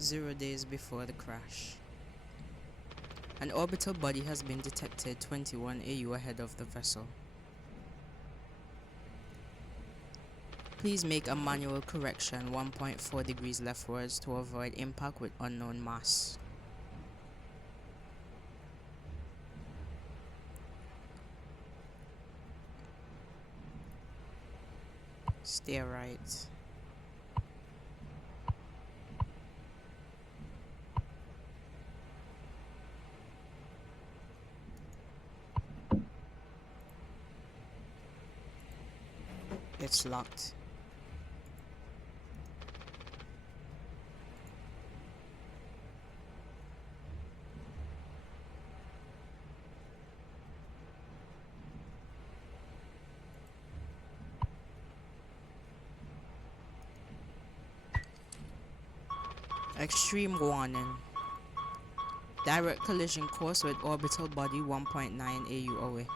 0 days before the crash. An orbital body has been detected 21 AU ahead of the vessel. Please make a manual correction 1.4 degrees leftwards to avoid impact with unknown mass. Steer right. It's locked. Extreme warning. Direct collision course with orbital body 1.9 AU away.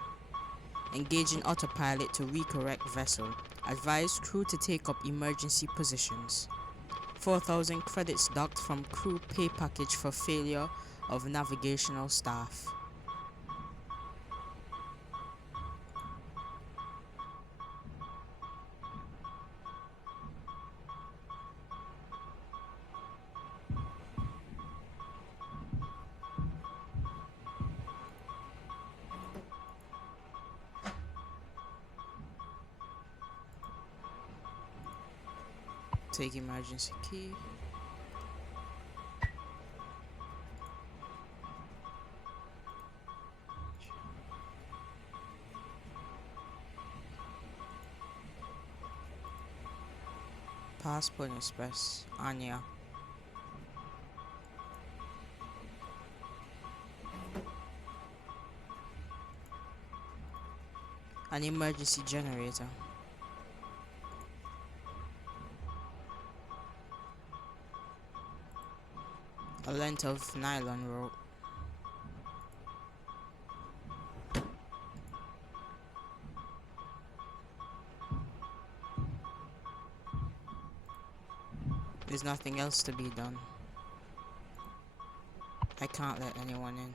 Engaging autopilot to recorrect vessel. Advise crew to take up emergency positions. 4,000 credits docked from crew pay package for failure of navigational staff. Take emergency key. Passport express. Anya. An emergency generator. A length of nylon rope. There's nothing else to be done. I can't let anyone in.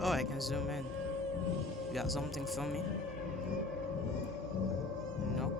Oh, I can zoom in. You got something for me? No.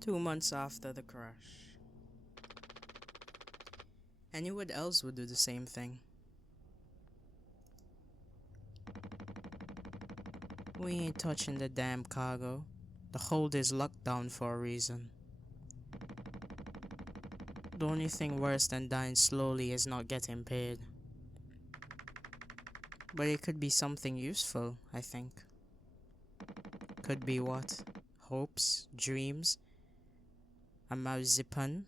2 months after the crash. Anyone else would do the same thing. We ain't touching the damn cargo. The hold is locked down for a reason. The only thing worse than dying slowly is not getting paid. But it could be something useful, I think. Could be what? Hopes? Dreams? A marzipan?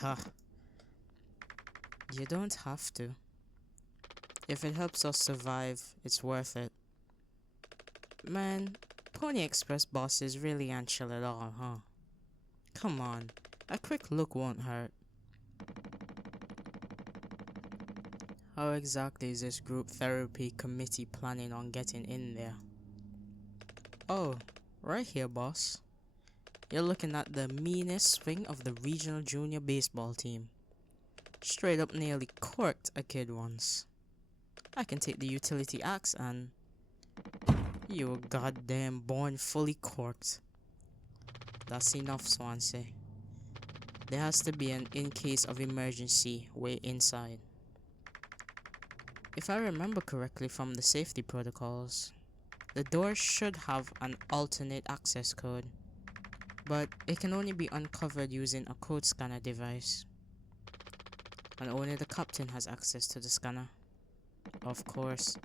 Ha. You don't have to. If it helps us survive, it's worth it. Man, Pony Express bosses really aren't chill at all, huh? Come on, a quick look won't hurt. How exactly is this group therapy committee planning on getting in there? Oh, right here, boss. You're looking at the meanest swing of the regional junior baseball team. Straight up nearly corked a kid once. I can take the utility axe and... You were goddamn born fully corked. That's enough, Swansea. There has to be an in case of emergency way inside. If I remember correctly from the safety protocols, the door should have an alternate access code, but it can only be uncovered using a code scanner device. And only the captain has access to the scanner. Of course.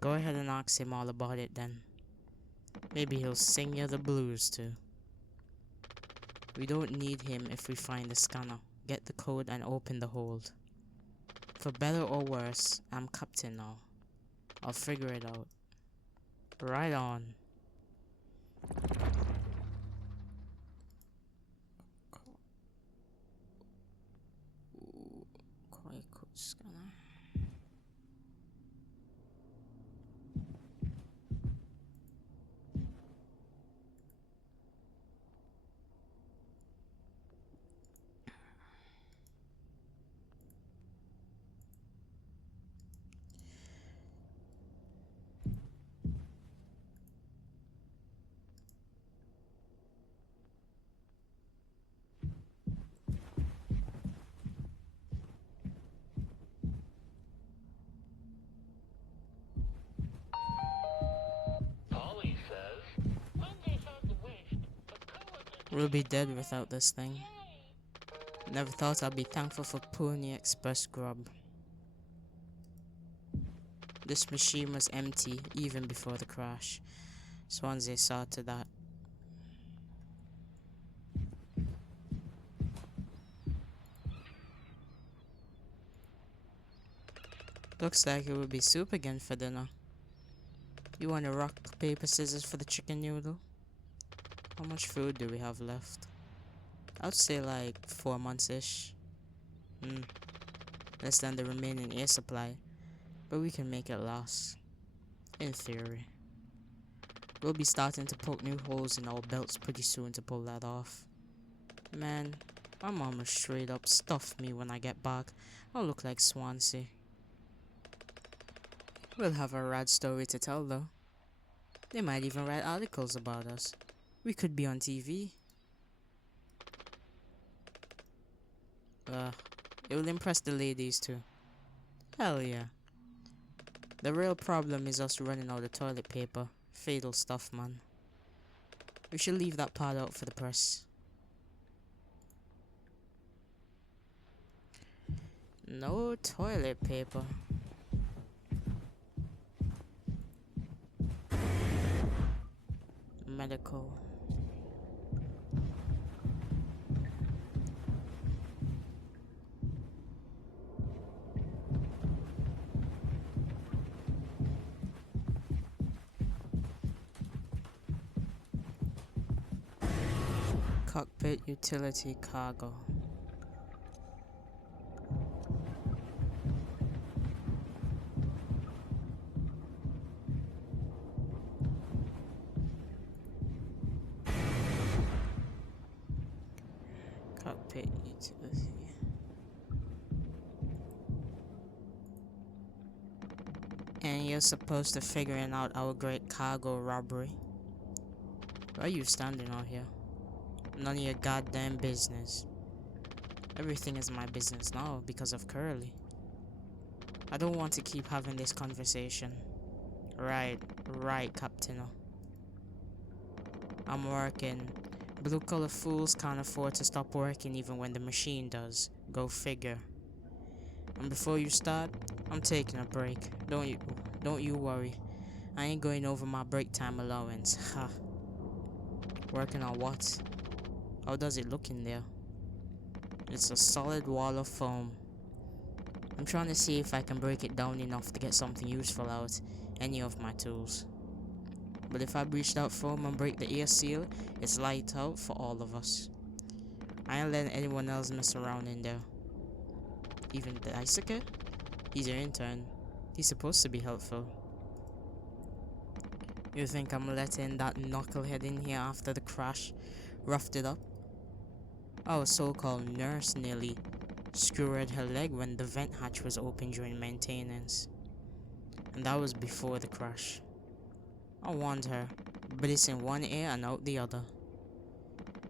Go ahead and ask him all about it then. Maybe he'll sing you the blues too. We don't need him if we find the scanner, get the code and open the hold. For better or worse, I'm captain now. I'll figure it out. Right on. Quiet code scanner. We'll be dead without this thing. Never thought I'd be thankful for Pony Express grub. This machine was empty even before the crash. Swansea saw to that. Looks like it would be soup again for dinner. You want a rock, paper, scissors for the chicken noodle? How much food do we have left? I'd say like 4 months-ish. Less than the remaining air supply. But we can make it last. In theory. We'll be starting to poke new holes in our belts pretty soon to pull that off. Man, my mama straight up stuffed me when I get back. I'll look like Swansea. We'll have a rad story to tell though. They might even write articles about us. We could be on TV. It will impress the ladies too. Hell yeah. The real problem is us running out of toilet paper. Fatal stuff, man. We should leave that part out for the press. No toilet paper. Medical. Cockpit utility cargo. Cockpit utility. And you're supposed to figuring out our great cargo robbery. Why are you standing out here? None of your goddamn business. Everything is my business now because of Curly. I don't want to keep having this conversation. Right, Captain. I'm working. Blue collar fools can't afford to stop working even when the machine does. Go figure. And before you start, I'm taking a break. Don't you worry. I ain't going over my break time allowance. Ha. Working on what? How does it look in there? It's a solid wall of foam. I'm trying to see if I can break it down enough to get something useful out any of my tools. But if I breach that foam and break the air seal, it's light out for all of us. I ain't letting anyone else mess around in there. Even the Daisuke? He's your intern. He's supposed to be helpful. You think I'm letting that knucklehead in here after the crash roughed it up? Our so-called nurse nearly skewered her leg when the vent hatch was open during maintenance. And that was before the crash. I warned her, but it's in one ear and out the other.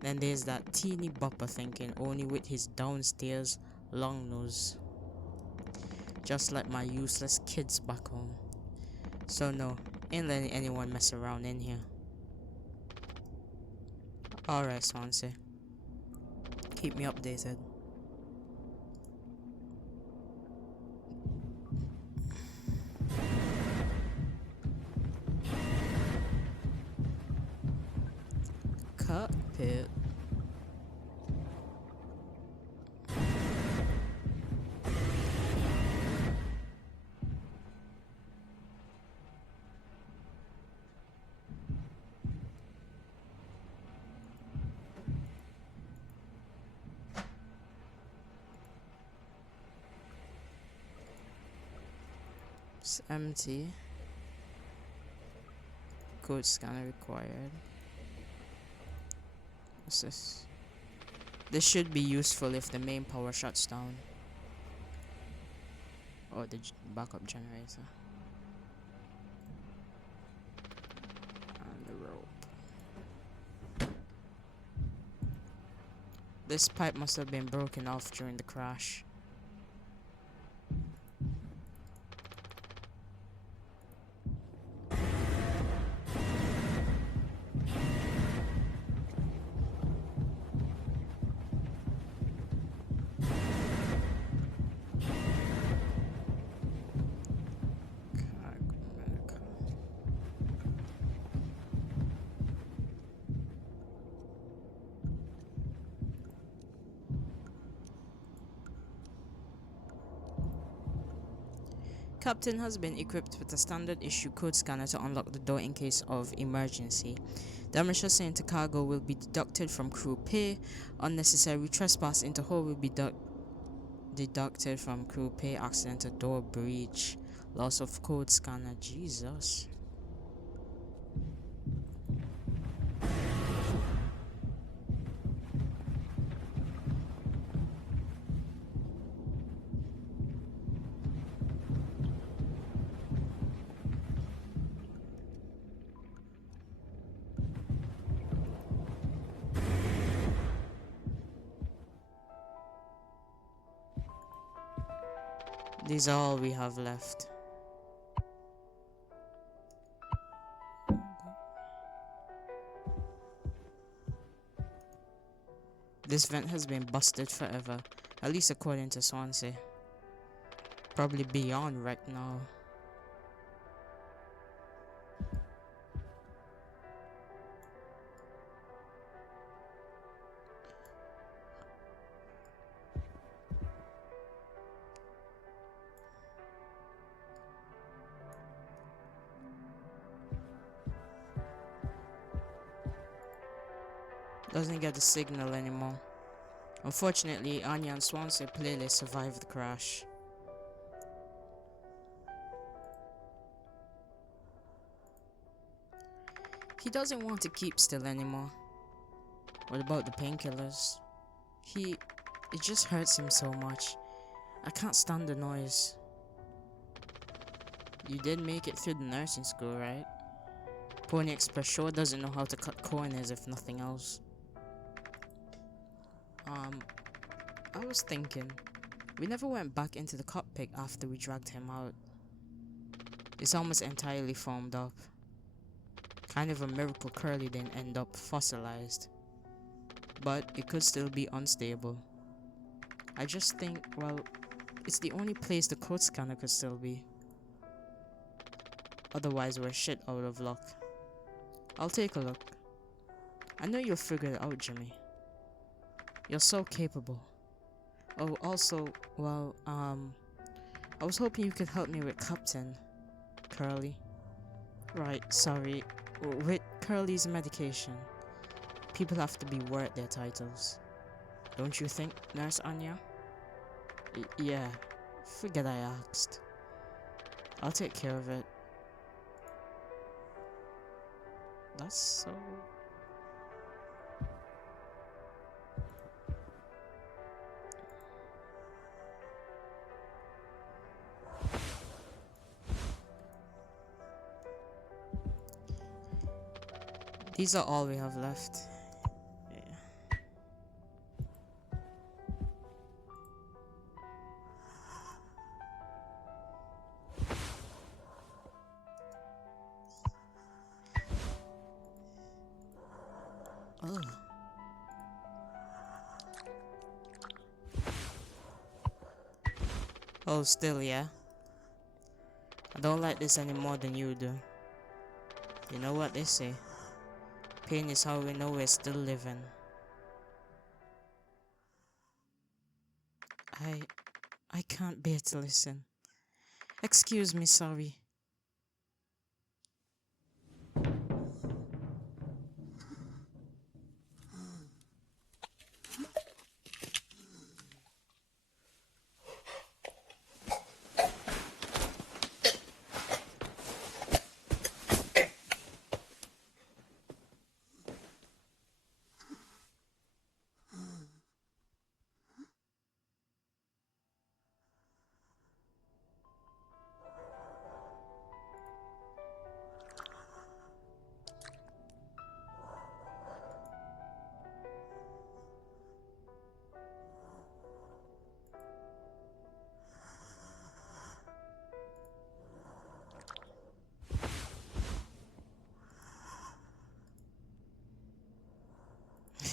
Then there's that teeny bopper thinking only with his downstairs long nose. Just like my useless kids back home. So no, ain't letting anyone mess around in here. Alright, Swansea. Keep me updated. Cockpit. It's empty. Code scanner required. What's this? This should be useful if the main power shuts down. Or the backup generator. And the rope. This pipe must have been broken off during the crash. Captain has been equipped with a standard issue code scanner to unlock the door in case of emergency. Damage sustained to cargo will be deducted from crew pay. Unnecessary trespass into hull will be deducted from crew pay. Accidental door breach. Loss of code scanner. Jesus. These are all we have left. This vent has been busted forever, at least according to Swansea. Probably beyond wreck now. Doesn't get the signal anymore. Unfortunately, Anya and Swansea playlist survived the crash. He doesn't want to keep still anymore. What about the painkillers? It just hurts him so much. I can't stand the noise. You did make it through the nursing school, right? Pony Express sure doesn't know how to cut corners if nothing else. I was thinking, we never went back into the cockpit after we dragged him out. It's almost entirely foamed up. Kind of a miracle Curly didn't end up fossilized. But it could still be unstable. I just think, well, it's the only place the code scanner could still be. Otherwise we're shit out of luck. I'll take a look. I know you'll figure it out, Jimmy. You're so capable. Oh, also, well, I was hoping you could help me with Captain Curly. Right, sorry. With Curly's medication, people have to be worth their titles. Don't you think, Nurse Anya? Yeah, forget I asked. I'll take care of it. That's so... These are all we have left. Yeah. Oh. Oh, still, yeah? I don't like this any more than you do. You know what they say? Pain is how we know we're still living. I can't bear to listen. Excuse me, sorry.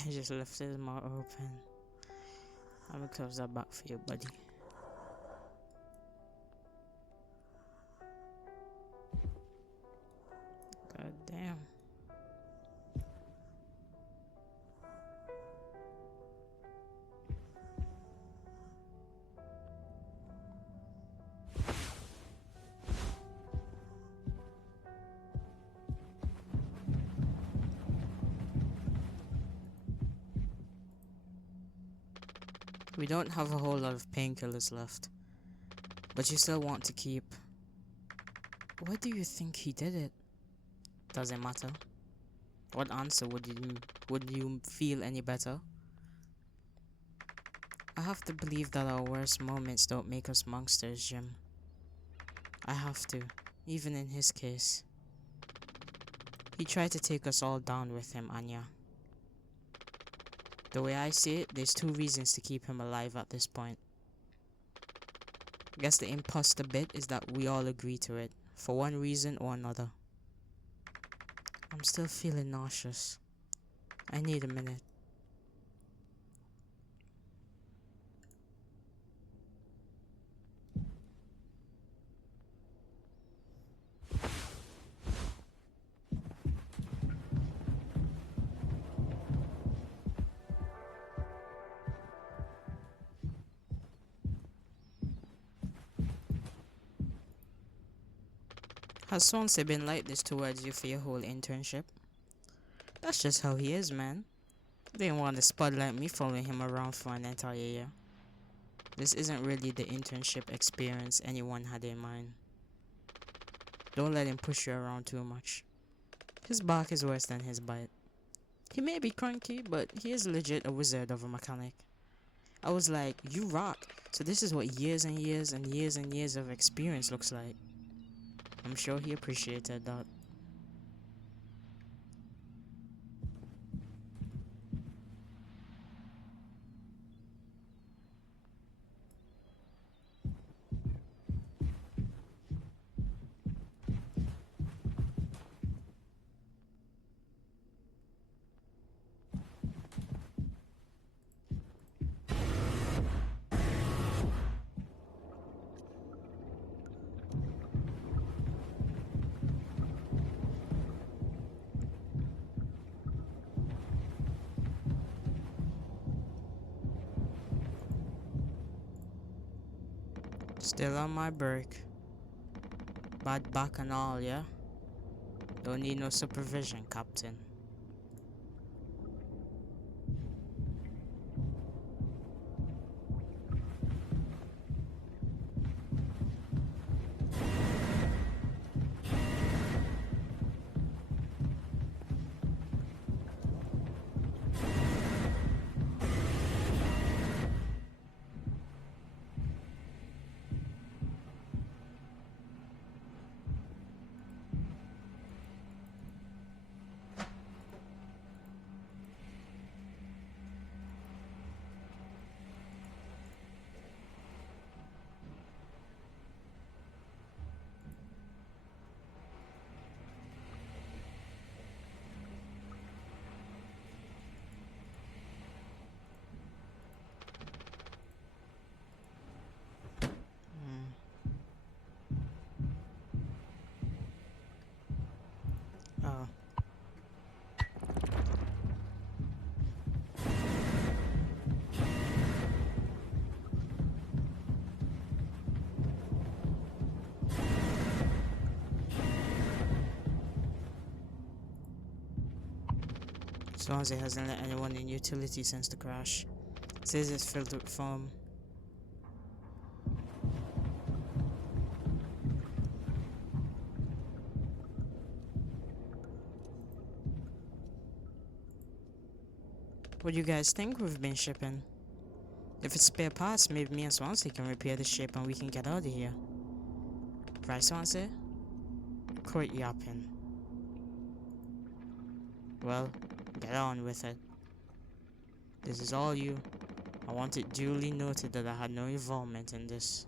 He just left his mouth open. I'm gonna close that back for you, buddy. God damn. We don't have a whole lot of painkillers left, but you still want to keep. Why do you think he did it? Doesn't matter. What answer would you feel any better? I have to believe that our worst moments don't make us monsters, Jim. I have to, even in his case. He tried to take us all down with him, Anya. The way I see it, there's two reasons to keep him alive at this point. I guess the imposter bit is that we all agree to it, for one reason or another. I'm still feeling nauseous. I need a minute. Has Swansea been like this towards you for your whole internship? That's just how he is, man. Didn't want to spotlight me following him around for an entire year. This isn't really the internship experience anyone had in mind. Don't let him push you around too much. His bark is worse than his bite. He may be cranky, but he is legit a wizard of a mechanic. I was like, you rock. So this is what years and years and years and years of experience looks like. I'm sure he appreciated that. Still on my break. Bad back and all, yeah? Don't need no supervision, Captain. Oh. Swansea hasn't let anyone in utility since the crash. Says it's filled with foam. What do you guys think we've been shipping? If it's spare parts, maybe me and Swansea can repair the ship and we can get out of here. Right, Swansea? Quit yapping. Well, get on with it. This is all you. I want it duly noted that I had no involvement in this.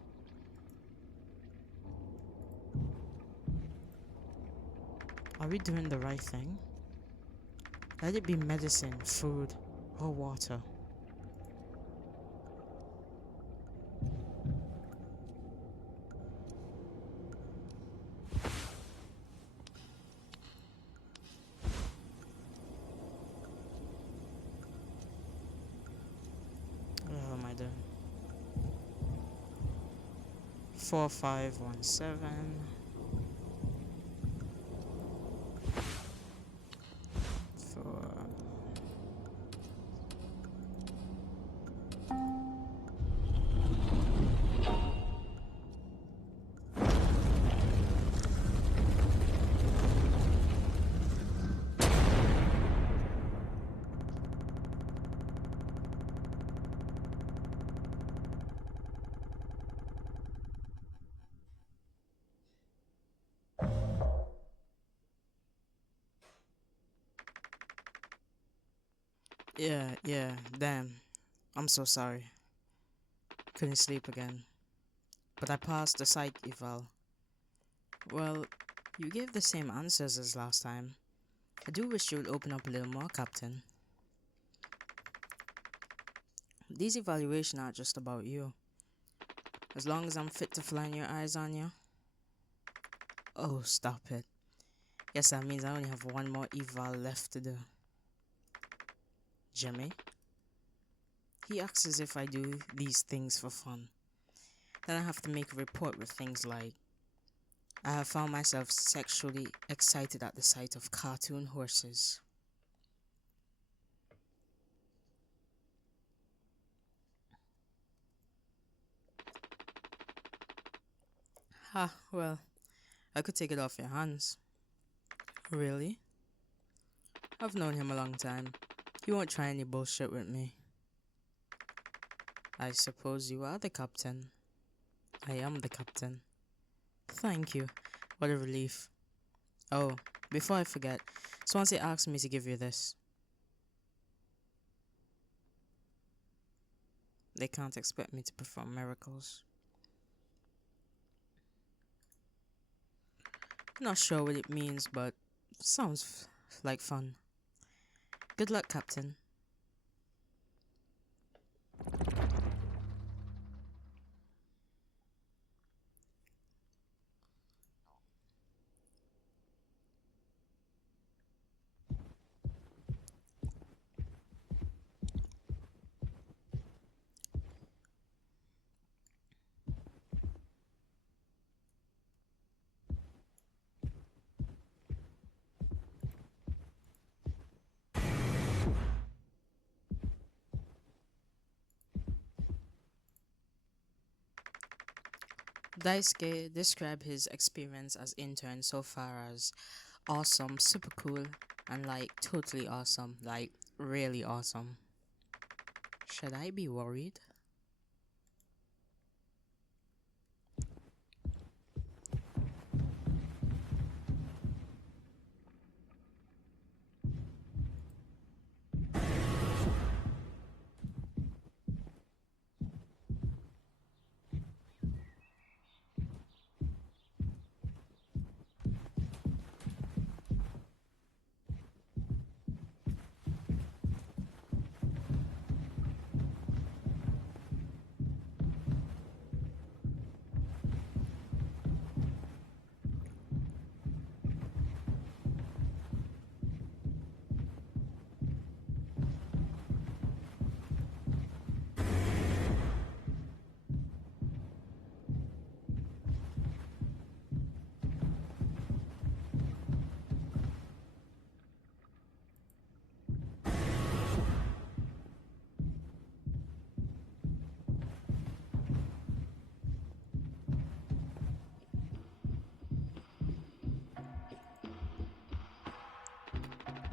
Are we doing the right thing? Let it be medicine, food, or water. What am I doing? 4517. 4. Yeah, damn. I'm so sorry. Couldn't sleep again. But I passed the psych eval. Well, you gave the same answers as last time. I do wish you would open up a little more, Captain. These evaluations aren't just about you. As long as I'm fit to fly and your eyes on you. Oh, stop it. Yes, that means I only have one more eval left to do. Jimmy? He acts as if I do these things for fun. Then I have to make a report with things like, I have found myself sexually excited at the sight of cartoon horses. Ha, well, I could take it off your hands. Really? I've known him a long time. He won't try any bullshit with me. I suppose you are the captain. I am the captain. Thank you. What a relief. Oh, before I forget, Swansea asked me to give you this. They can't expect me to perform miracles. Not sure what it means, but sounds like fun. Good luck, Captain. Daisuke described his experience as intern so far as awesome, super cool, and like totally awesome, like really awesome. Should I be worried?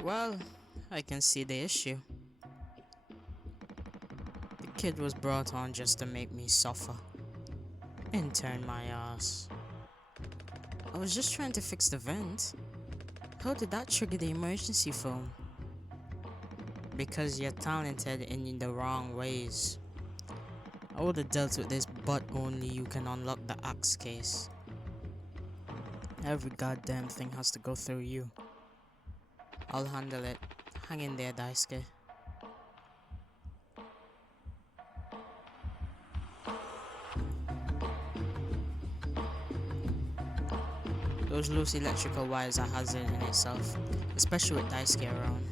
Well, I can see the issue. The kid was brought on just to make me suffer. Intern my ass. I was just trying to fix the vent. How did that trigger the emergency phone? Because you're talented in the wrong ways. I would have dealt with this, but only you can unlock the axe case. Every goddamn thing has to go through you. I'll handle it. Hang in there, Daisuke. Those loose electrical wires are a hazard in itself, especially with Daisuke around.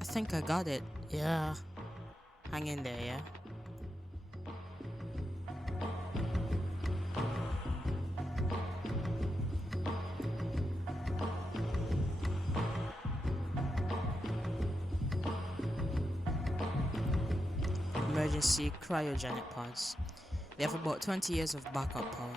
I think I got it. Yeah. Hang in there, yeah? Emergency cryogenic pods. They have about 20 years of backup power.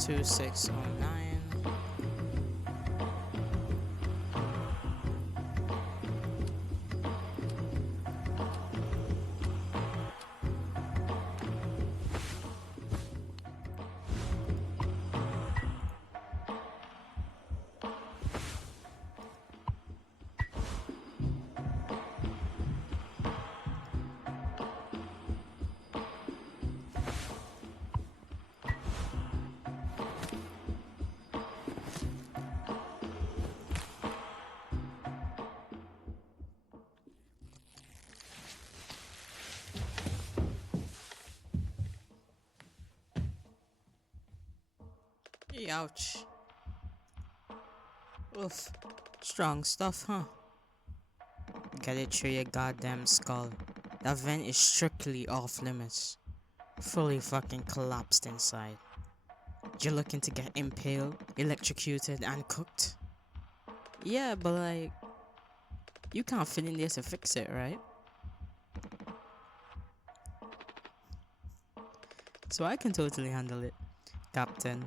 Two 609. Ouch. Oof. Strong stuff, huh? Get it through your goddamn skull. That vent is strictly off limits. Fully fucking collapsed inside. You're looking to get impaled, electrocuted, and cooked? Yeah, but like, you can't fit in there to fix it, right? So I can totally handle it. Captain,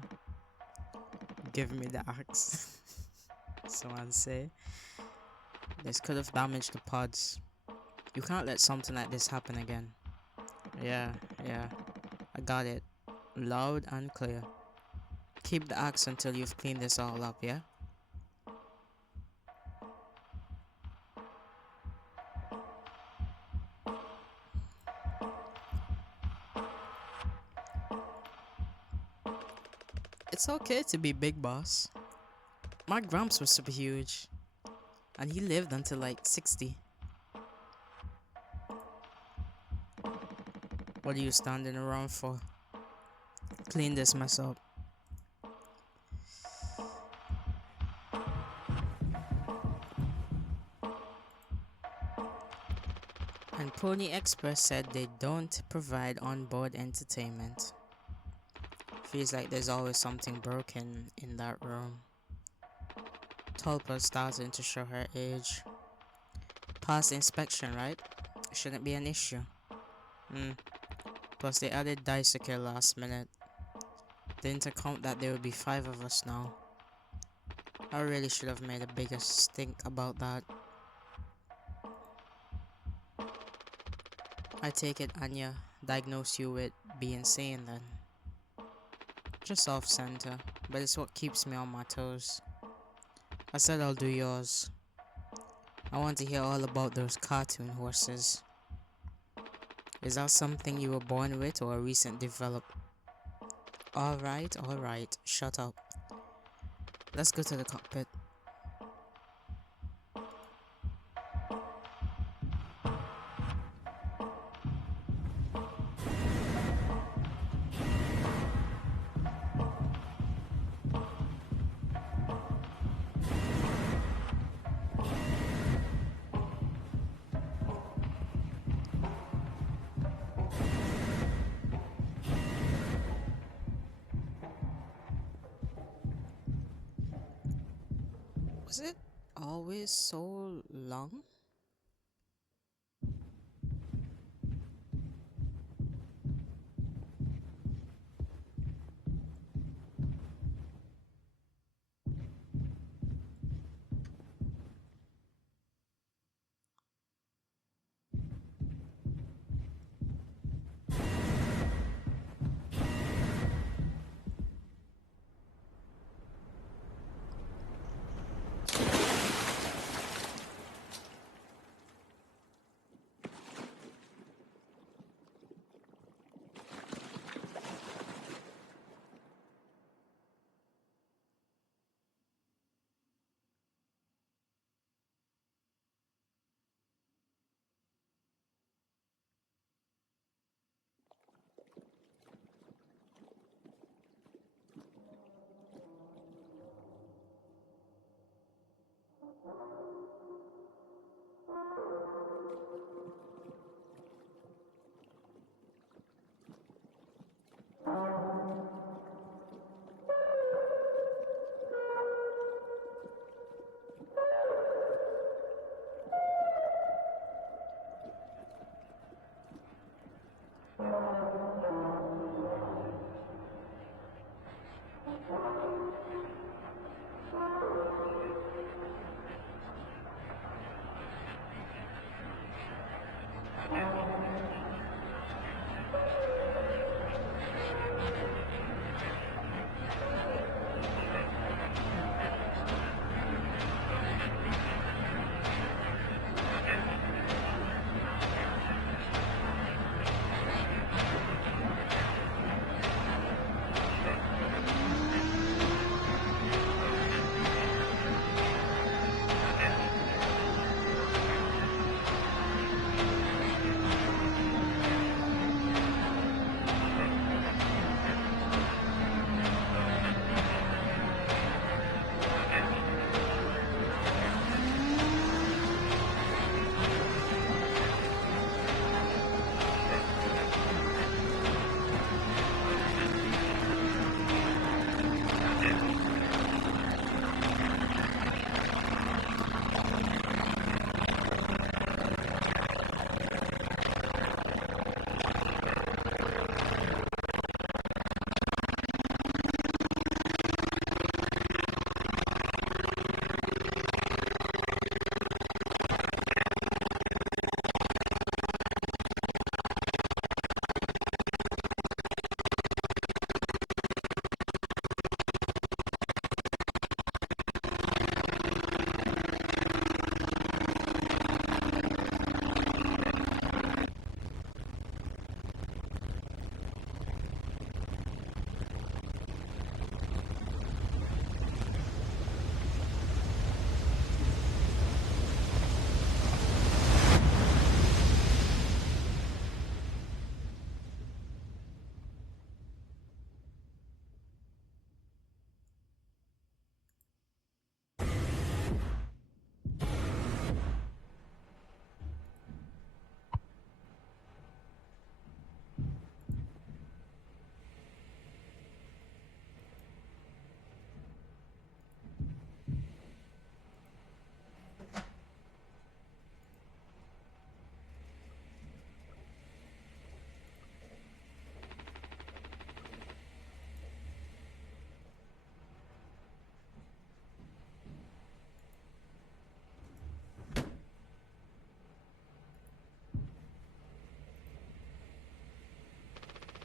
give me the axe. Someone say. This could have damaged the pods. You can't let something like this happen again. Yeah, I got it. Loud and clear. Keep the axe until you've cleaned this all up, yeah? It's okay to be big boss. My Gramps was super huge. And he lived until like 60. What are you standing around for? Clean this mess up. And Pony Express said they don't provide onboard entertainment. Feels like there's always something broken in that room. Tulpa's starting to show her age. Past inspection, right? Shouldn't be an issue. Plus they added Daisuke last minute. Didn't account that there would be 5 of us now. I really should have made a bigger stink about that. I take it Anya diagnosed you with being sane then. Just off center, but it's what keeps me on my toes. I said I'll do yours. I want to hear all about those cartoon horses. Is that something you were born with or a recent develop? Alright, shut up. Let's go to the cockpit. Was it always so long?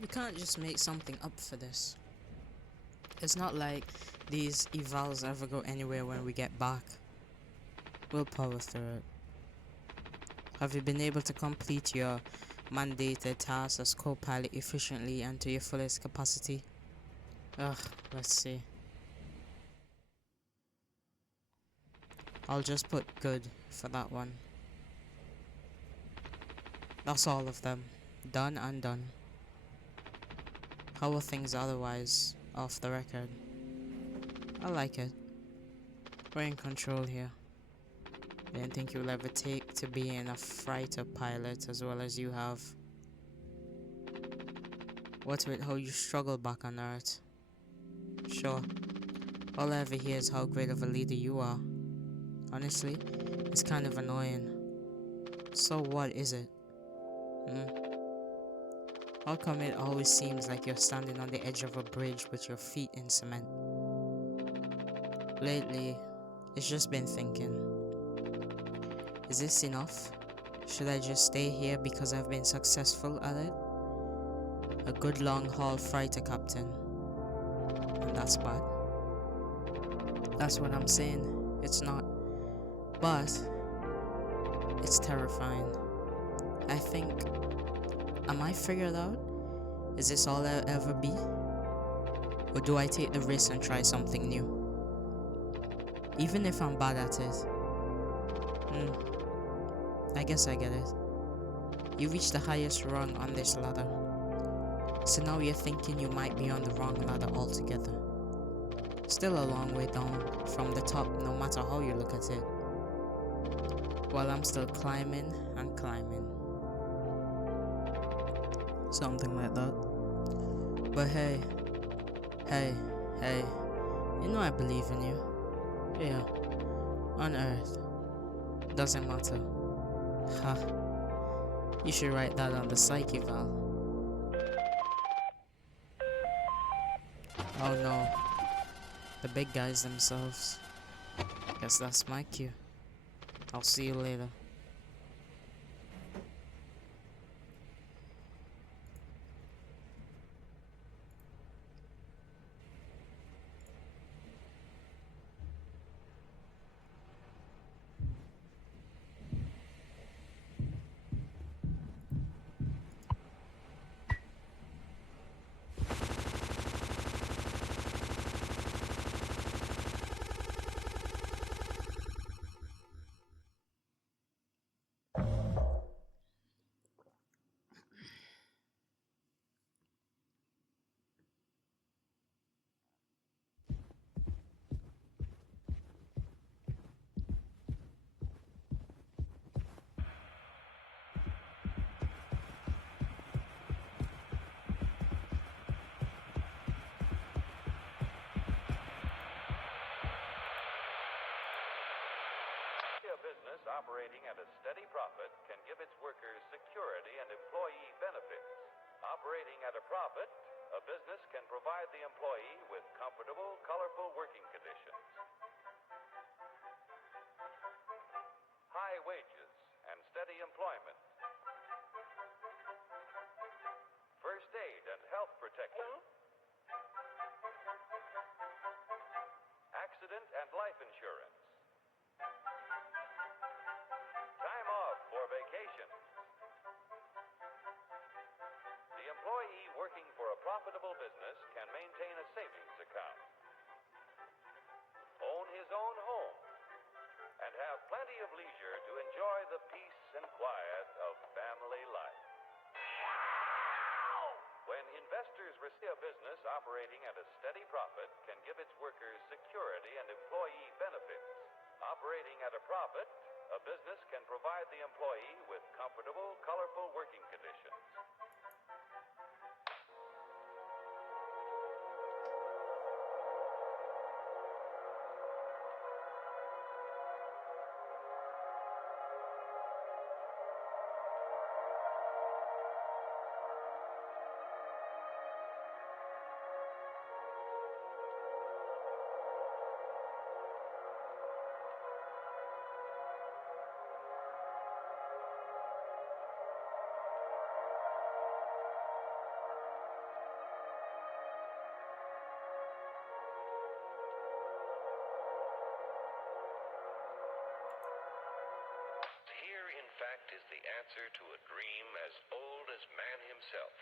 You can't just make something up for this. It's not like these evals ever go anywhere when we get back. We'll power through it. Have you been able to complete your mandated tasks as co-pilot efficiently and to your fullest capacity? Ugh, let's see. I'll just put good for that one. That's all of them. Done and done. How are things otherwise, off the record? I like it. We're in control here. Didn't think you'll ever take to being a fighter pilot as well as you have. What with how you struggle back on Earth? Sure, all I ever hear is how great of a leader you are. Honestly, it's kind of annoying. So what is it? How come it always seems like you're standing on the edge of a bridge with your feet in cement? Lately, it's just been thinking. Is this enough? Should I just stay here because I've been successful at it? A good long haul freighter captain. And that's bad. That's what I'm saying. It's not. But it's terrifying. I think, am I figured out? Is this all I'll ever be? Or do I take the risk and try something new? Even if I'm bad at it. I guess I get it. You reached the highest rung on this ladder. So now you're thinking you might be on the wrong ladder altogether. Still a long way down from the top no matter how you look at it. While I'm still climbing and climbing. Something like that. But hey, you know I believe in you. Yeah, on Earth. Doesn't matter. Ha. You should write that on the psyche val. Oh no. The big guys themselves. Guess that's my cue. I'll see you later. Operating at a steady profit can give its workers security and employee benefits. Operating at a profit, a business can provide the employee with comfortable, colorful working conditions, high wages, and steady employment, first aid and health protection, accident and life insurance, time off for vacation. The employee working for a profitable business can maintain a savings account, own his own home, and have plenty of leisure to enjoy the peace and quiet of family life. When investors receive a business operating at a steady profit can give its workers security and employee benefits. Operating at a profit, a business can provide the employee with comfortable, colorful working conditions. fact, is the answer to a dream as old as man himself.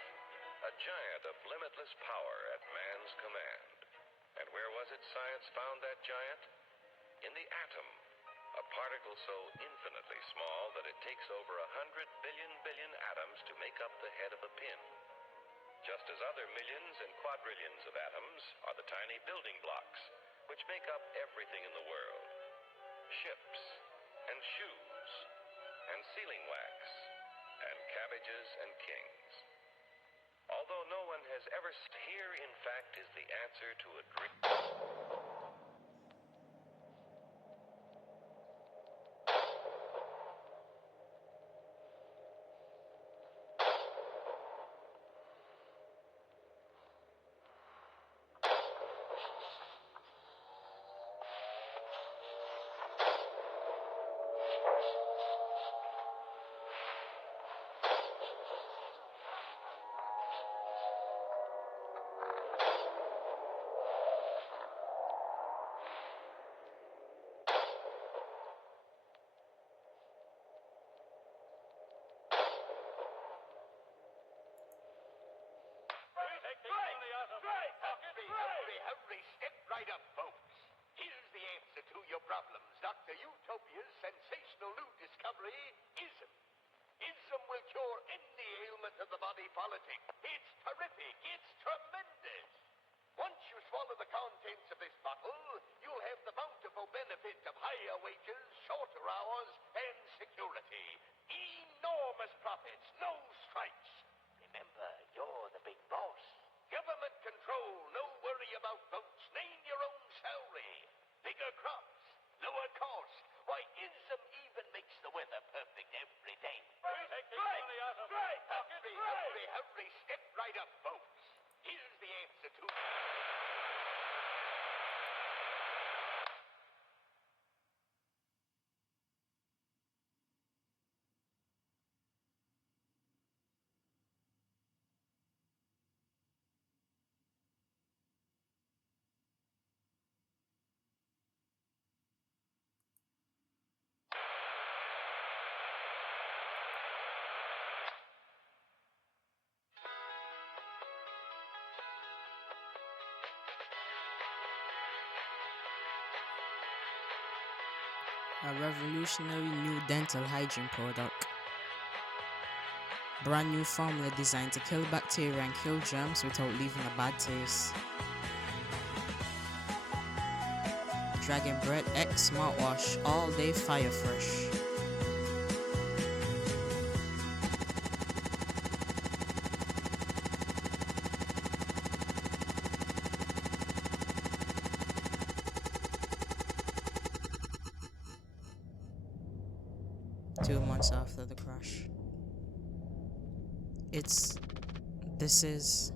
A giant of limitless power at man's command. And where was it science found that giant? In the atom. A particle so infinitely small that it takes over 100 billion atoms to make up the head of a pin. Just as other millions and quadrillions of atoms are the tiny building blocks which make up everything in the world. Ships, and shoes, and sealing wax, and cabbages and kings. Although no one has ever... Here, in fact, is the answer to a dream. Hurry, step right up, folks. Here's the answer to your problems. Dr. Utopia's sensational new discovery, ISM. ISM will cure any ailment of the body politic. It's terrific. It's tremendous. Once you swallow the contents of this bottle, you'll have the bountiful benefit of higher wages, shorter hours, and security. Enormous profits, no strikes. Remember, you're the big boss. Government control, no worry about votes, name your own salary. Bigger crops, lower cost. Why, ISM even makes the weather perfect every day. Hurry, step right up, folks. Here's the answer to... A revolutionary new dental hygiene product. Brand new formula designed to kill bacteria and kill germs without leaving a bad taste. Dragon Bread X mouthwash, all day fire fresh. Months after the crash. This is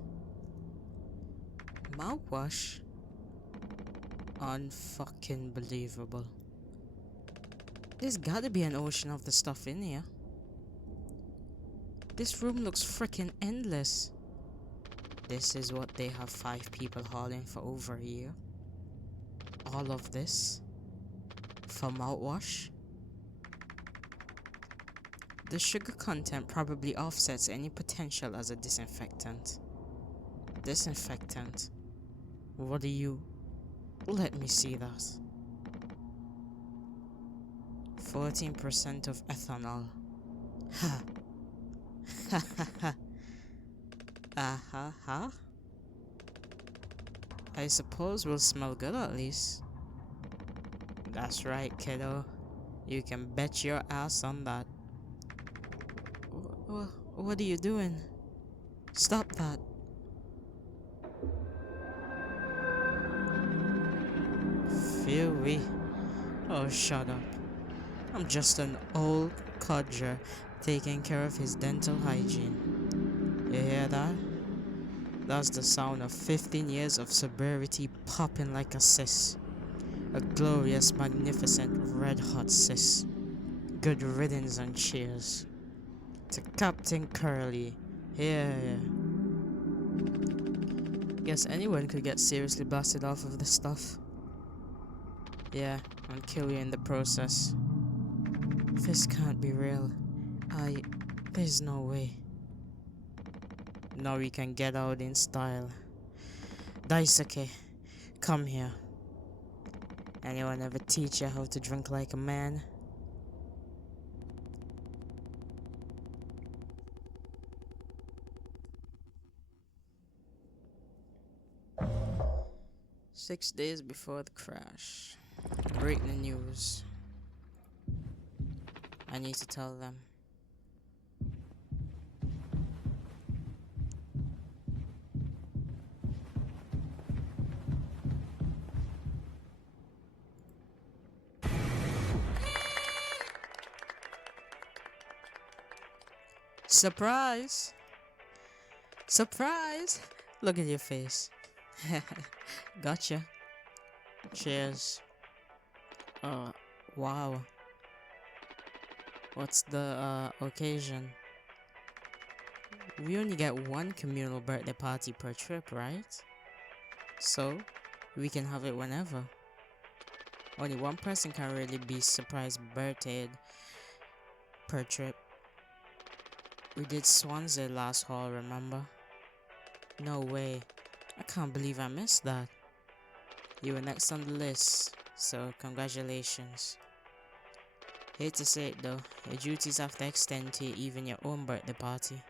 mouthwash. Unfucking believable. There's gotta be an ocean of the stuff in here. This room looks freaking endless. This is what they have 5 people hauling for over a year. All of this for mouthwash. The sugar content probably offsets any potential as a disinfectant. Disinfectant? What do you... Let me see that. 14% of ethanol. Ha. Ha ha ha. Ah ha ha. I suppose we'll smell good at least. That's right, kiddo. You can bet your ass on that. What are you doing? Stop that. Phew-wee. Oh, shut up. I'm just an old codger taking care of his dental hygiene. You hear that? That's the sound of 15 years of sobriety popping like a cis. A glorious, magnificent, red-hot cis. Good riddance and cheers. To Captain Curly. Yeah. Guess anyone could get seriously blasted off of this stuff. Yeah, and kill you in the process. This can't be real. There's no way. Now we can get out in style. Daisuke, come here. Anyone ever teach you how to drink like a man? Six days before the crash. Breaking news. I need to tell them. Surprise! Surprise! Look at your face. Gotcha. Cheers. Wow. What's the occasion? We only get one communal birthday party per trip, right? So, we can have it whenever. Only one person can really be surprise birthdayed per trip. We did Swansea last haul, remember? No way. I can't believe I missed that. You were next on the list, so congratulations. Hate to say it though, your duties have to extend to even your own birthday party.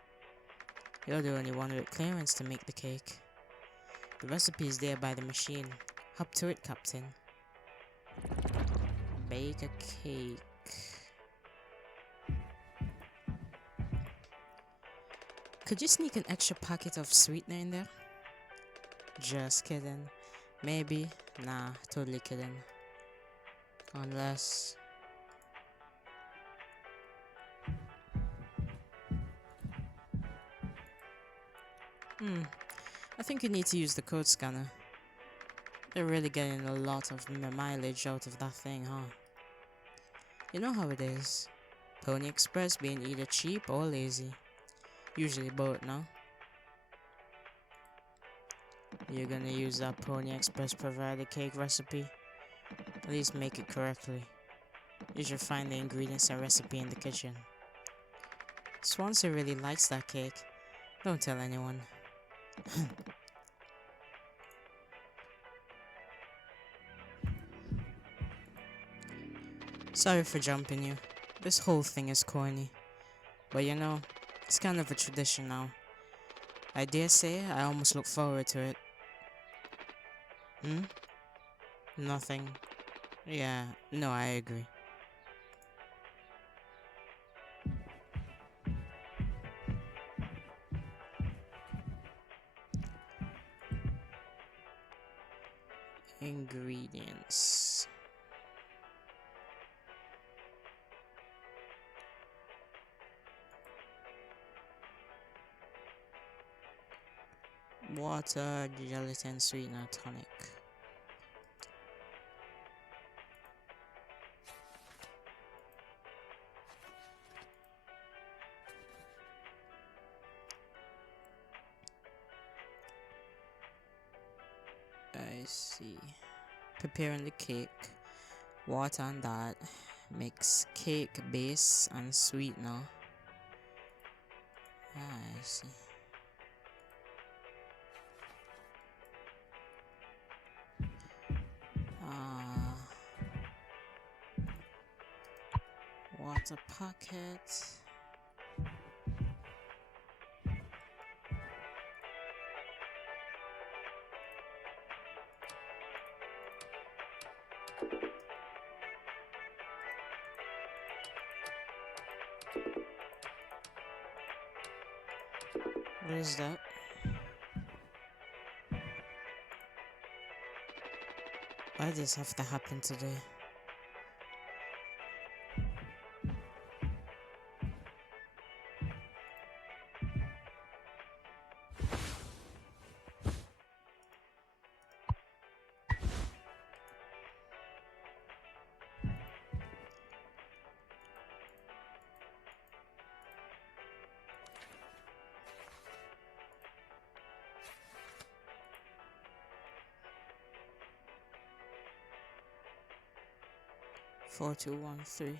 You're the only one with clearance to make the cake. The recipe is there by the machine. Hop to it, Captain. Bake a cake. Could you sneak an extra packet of sweetener in there? Just kidding. Maybe. Nah, totally kidding. Unless... I think you need to use the code scanner. They're really getting a lot of mileage out of that thing, huh? You know how it is. Pony Express being either cheap or lazy. Usually both, no? You're gonna use that Pony Express provided cake recipe? At least make it correctly. You should find the ingredients and recipe in the kitchen. Swansea really likes that cake. Don't tell anyone. Sorry for jumping you. This whole thing is corny. But you know, it's kind of a tradition now. I dare say I almost look forward to it. Nothing. Yeah, no, I agree. Ingredients. Water, gelatin, sweetener, tonic. I see. Preparing the cake. Water and that. Mix cake base and sweetener. I see. Water packet. What is that? Why does this have to happen today? Four, two, one, three.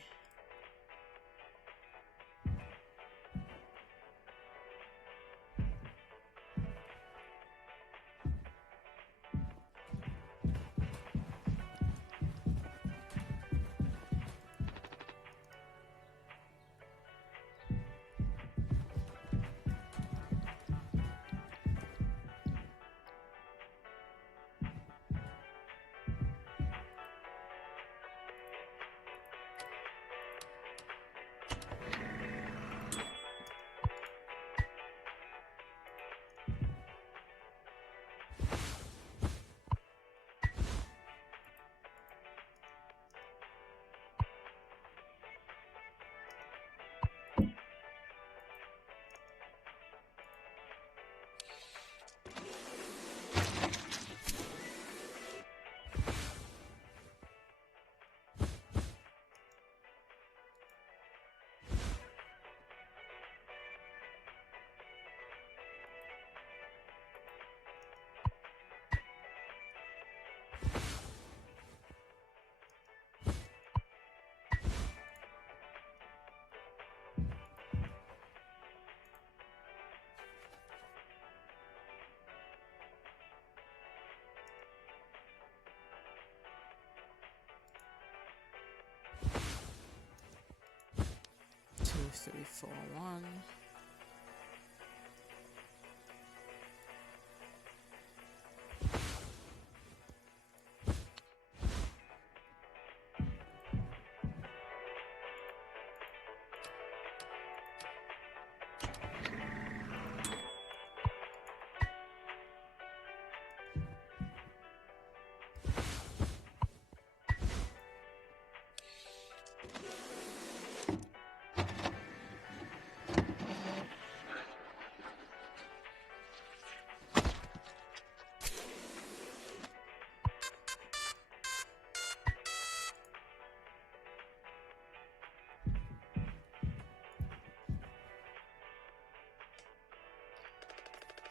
2341.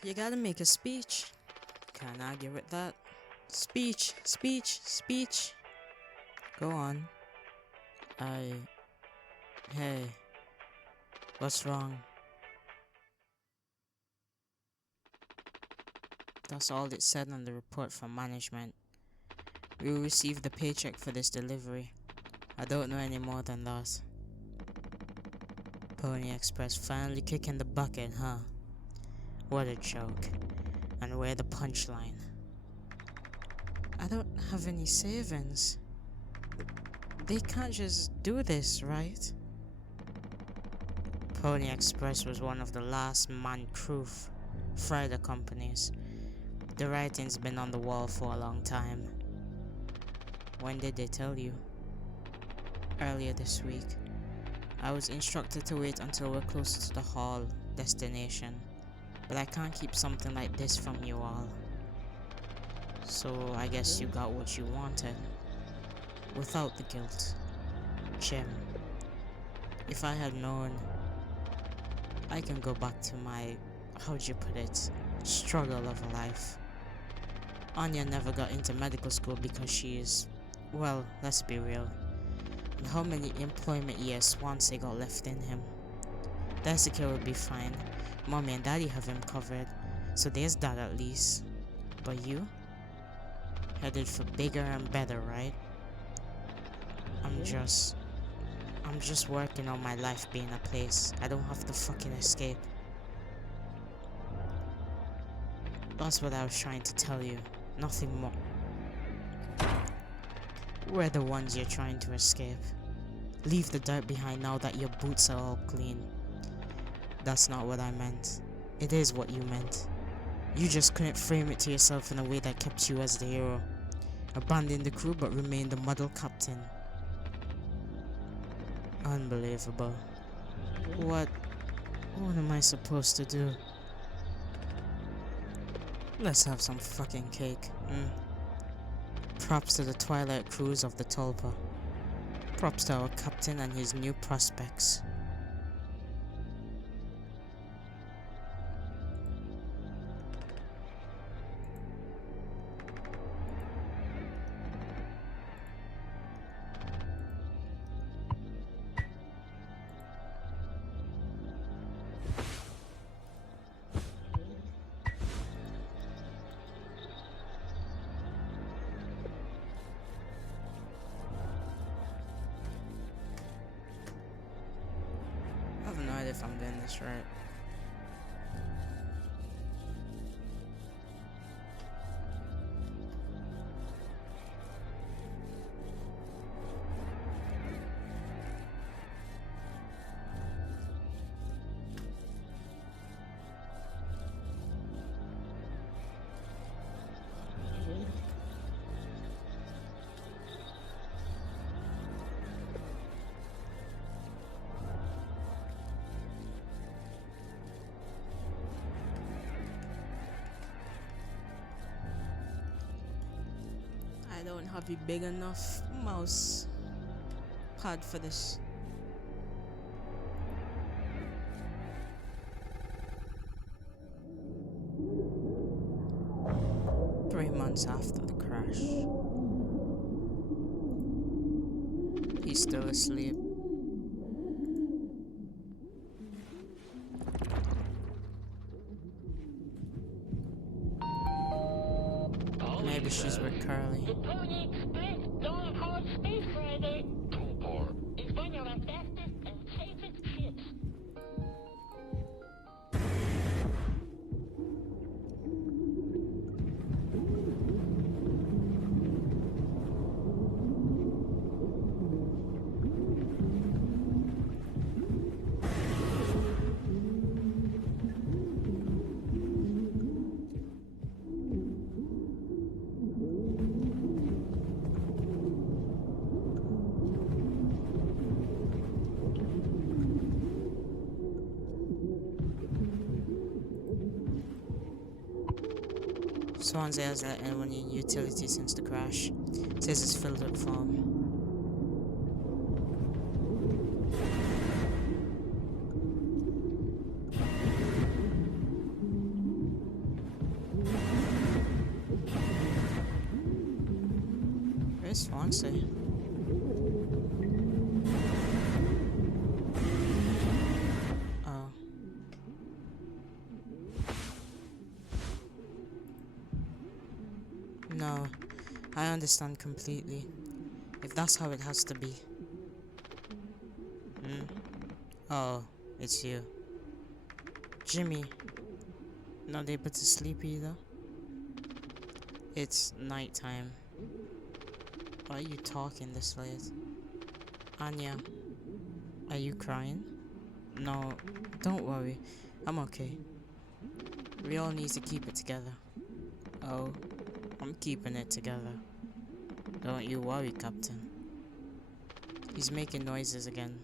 You gotta make a speech. Can't argue with that. Speech, speech, speech. Go on. Hey. What's wrong? That's all it said on the report from management. We will receive the paycheck for this delivery. I don't know any more than that. Pony Express finally kicking the bucket, huh? What a joke. And where the punchline? I don't have any savings. They can't just do this, right? Pony Express was one of the last man crew freighter companies. The writing's been on the wall for a long time. When did they tell you? Earlier this week. I was instructed to wait until we're closer to the hall destination. But I can't keep something like this from you all. So I guess you got what you wanted. Without the guilt. Jim. If I had known, I can go back to my, how'd you put it, struggle of a life. Anya never got into medical school because she is, well, let's be real. And how many employment years Swansea got left in him? Jessica will be fine. Mommy and Daddy have him covered, so there's that at least. But you? Headed for bigger and better, right? I'm just working on my life being a place I don't have to fucking escape. That's what I was trying to tell you, nothing more. We're the ones you're trying to escape. Leave the dirt behind now that your boots are all clean. That's not what I meant. It is what you meant. You just couldn't frame it to yourself in a way that kept you as the hero. Abandon the crew but remain the model captain. Unbelievable. What am I supposed to do? Let's have some fucking cake. Props to the Twilight crews of the Tulpa. Props to our captain and his new prospects. I have no idea if I'm doing this right. I don't have a big enough mouse pad for this. Three months after the crash. He's still asleep. Maybe she's with Curly. The Pony Express Dark Horse Space Rider is one of our fastest and safest ships. Swansea has let anyone in utility since the crash. Says it's filled with foam. Where's Swansea? Oh. No, I understand completely. If that's how it has to be. Oh, it's you. Jimmy. Not able to sleep either. It's nighttime. Why are you talking this late? Anya, are you crying? No, don't worry. I'm okay. We all need to keep it together. Oh, I'm keeping it together. Don't you worry, Captain. He's making noises again.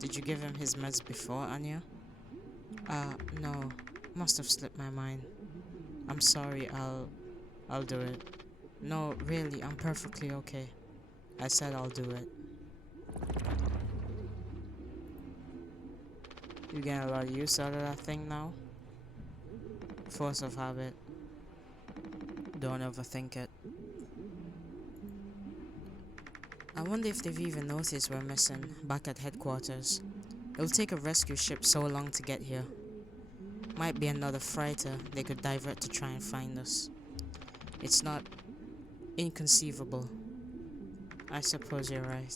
Did you give him his meds before, Anya? No. Must have slipped my mind. I'm sorry, I'll do it. No, really, I'm perfectly okay. I said I'll do it. You getting a lot of use out of that thing now? Force of habit. Don't overthink it. I wonder if they've even noticed we're missing back at headquarters. It'll take a rescue ship so long to get here. Might be another freighter they could divert to try and find us. It's not inconceivable. I suppose you're right.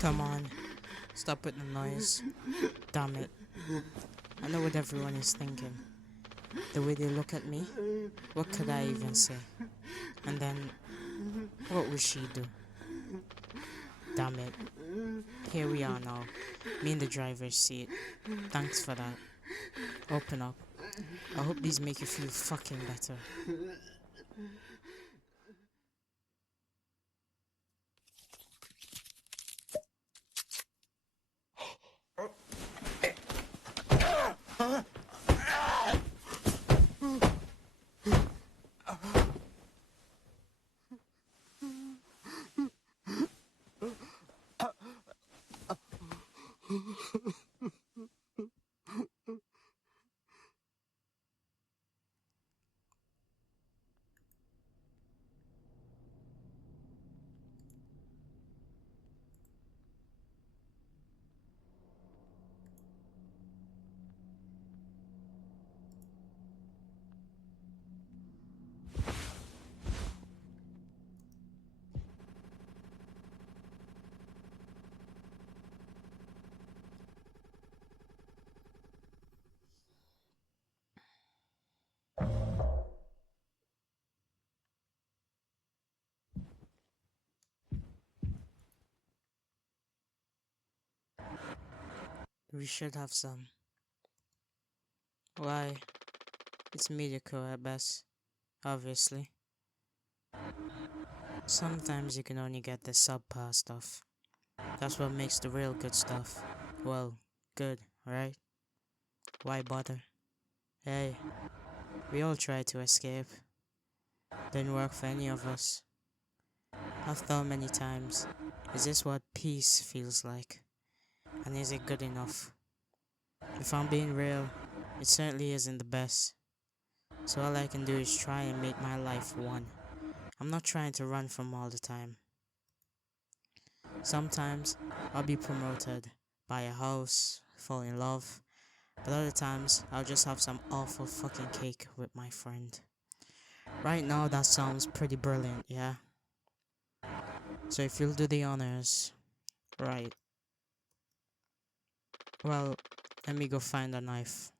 Come on. Stop with the noise. Damn it. I know what everyone is thinking. The way they look at me, what could I even say? And then, what would she do? Damn it. Here we are now. Me in the driver's seat. Thanks for that. Open up. I hope these make you feel fucking better. We should have some. Why? It's mediocre at best, obviously. Sometimes you can only get the subpar stuff. That's what makes the real good stuff. Well, good, right? Why bother? Hey, we all tried to escape. Didn't work for any of us. I've thought many times, is this what peace feels like? And is it good enough? If I'm being real, It certainly isn't the best. So all I can do is try and make my life one. I'm not trying to run from all the time. Sometimes I'll be promoted, buy a house, fall in love, but other times I'll just have some awful fucking cake with my friend. Right now that sounds pretty brilliant, yeah? So if you'll do the honors, right. Well, let me go find a knife.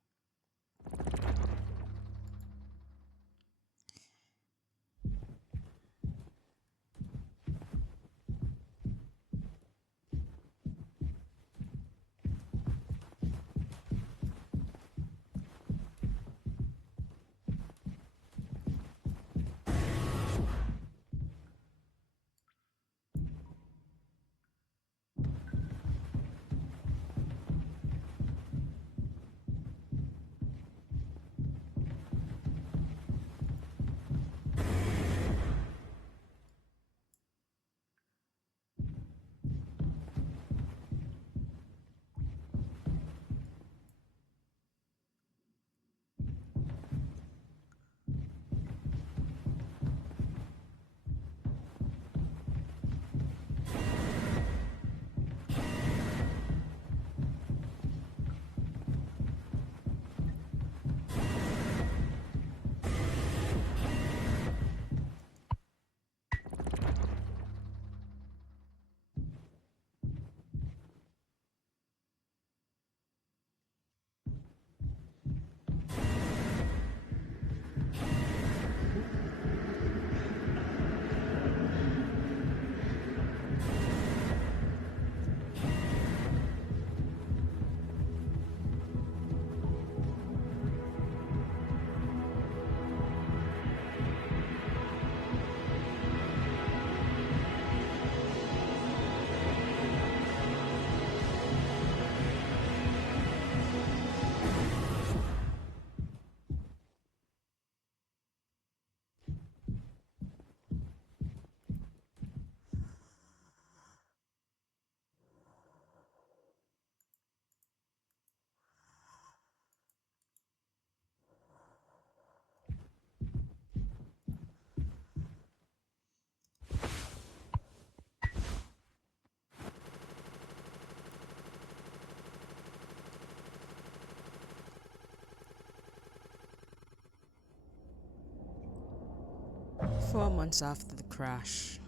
Four months after the crash,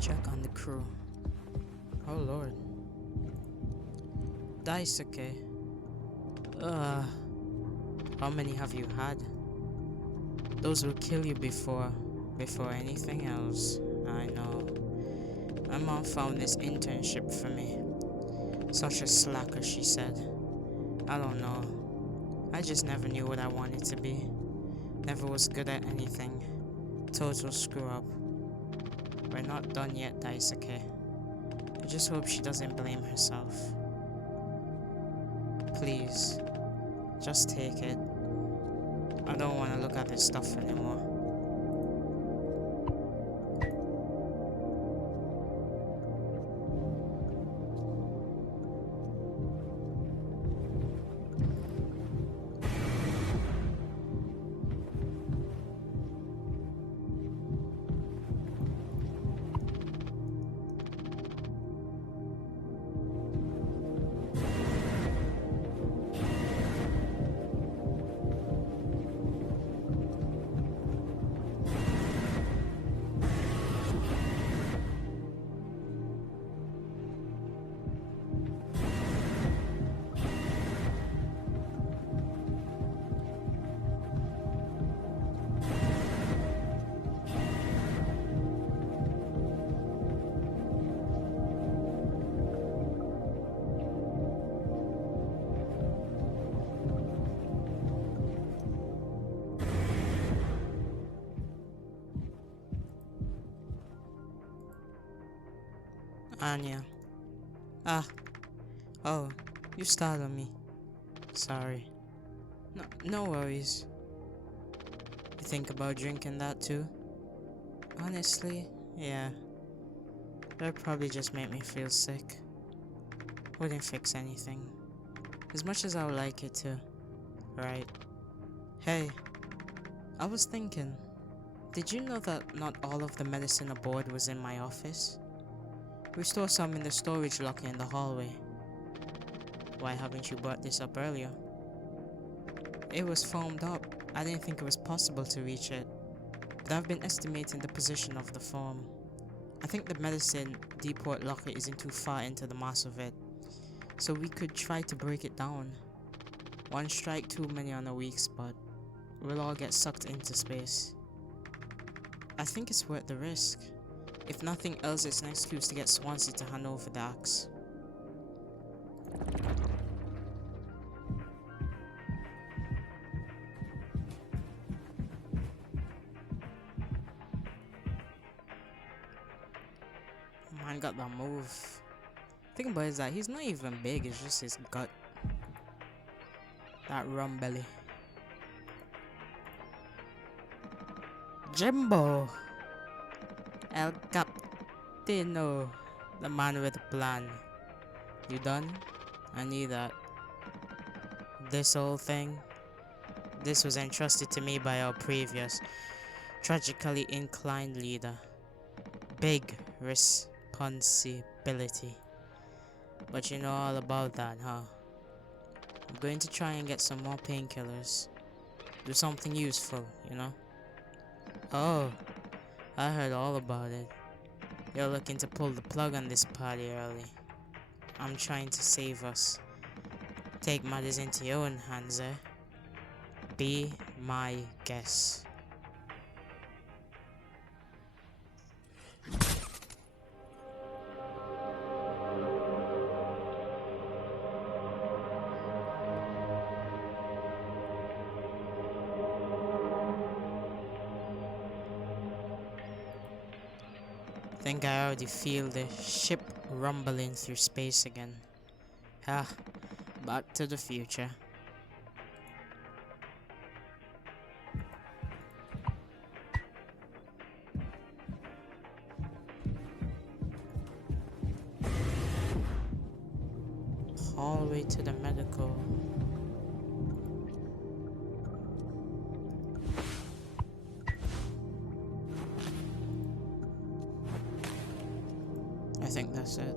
check on the crew. Oh lord. Daisuke. How many have you had? Those will kill you before anything else. I know. My mom found this internship for me. Such a slacker, she said. I don't know. I just never knew what I wanted to be. Never was good at anything. Total screw up. We're not done yet, Daisuke. I just hope she doesn't blame herself. Please, just take it. I don't want to look at this stuff anymore. Anya. Ah. Oh, you startled me. Sorry. No worries. You think about drinking that too? Honestly, yeah. That'd probably just make me feel sick. Wouldn't fix anything. As much as I would like it to. Right. Hey, I was thinking, did you know that not all of the medicine aboard was in my office? We store some in the storage locker in the hallway. Why haven't you brought this up earlier? It was foamed up. I didn't think it was possible to reach it. But I've been estimating the position of the foam. I think the medicine depot locker isn't too far into the mass of it, so we could try to break it down. One strike too many on a weak spot. We'll all get sucked into space. I think it's worth the risk. If nothing else, it's an excuse to get Swansea to hand over the axe. Man got that move. Thing about it is that he's not even big, it's just his gut. That rum belly. Jimbo! El Capitano, the man with a plan. You done? I knew that. This whole thing, this was entrusted to me by our previous, tragically inclined leader. Big responsibility. But you know all about that, huh? I'm going to try and get some more painkillers. Do something useful, you know? Oh, I heard all about it. You're looking to pull the plug on this party early. I'm trying to save us. Take matters into your own hands, eh? Be my guest. Think I already feel the ship rumbling through space again. Ah, Back to the Future. Hallway to the medical. I think that's it.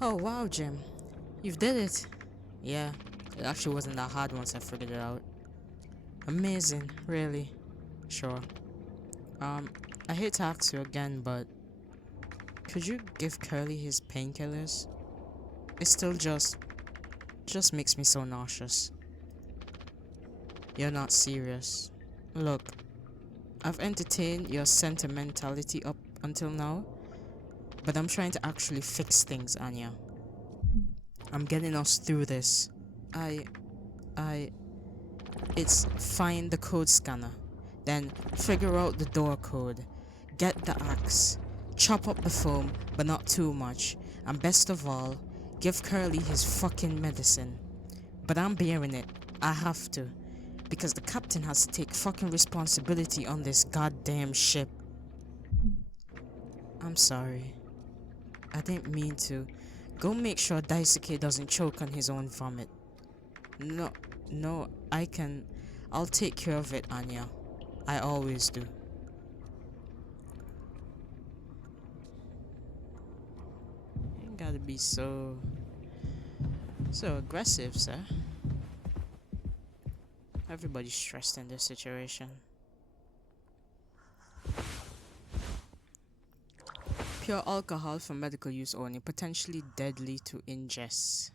Oh wow, Jim. You've did it. Yeah, it actually wasn't that hard once I figured it out. Amazing, really. Sure. I hate to ask you again, but could you give Curly his painkillers? It still just makes me so nauseous. You're not serious. Look, I've entertained your sentimentality up until now, but I'm trying to actually fix things, Anya. I'm getting us through this. It's find the code scanner, then figure out the door code, get the axe, chop up the foam, but not too much, and best of all, give Curly his fucking medicine. But I'm bearing it. I have to. Because the captain has to take fucking responsibility on this goddamn ship. I'm sorry. I didn't mean to. Go make sure Daisuke doesn't choke on his own vomit. No, I'll take care of it, Anya. I always do. You ain't gotta be so aggressive, sir. Everybody's stressed in this situation. Pure alcohol for medical use only, potentially deadly to ingest.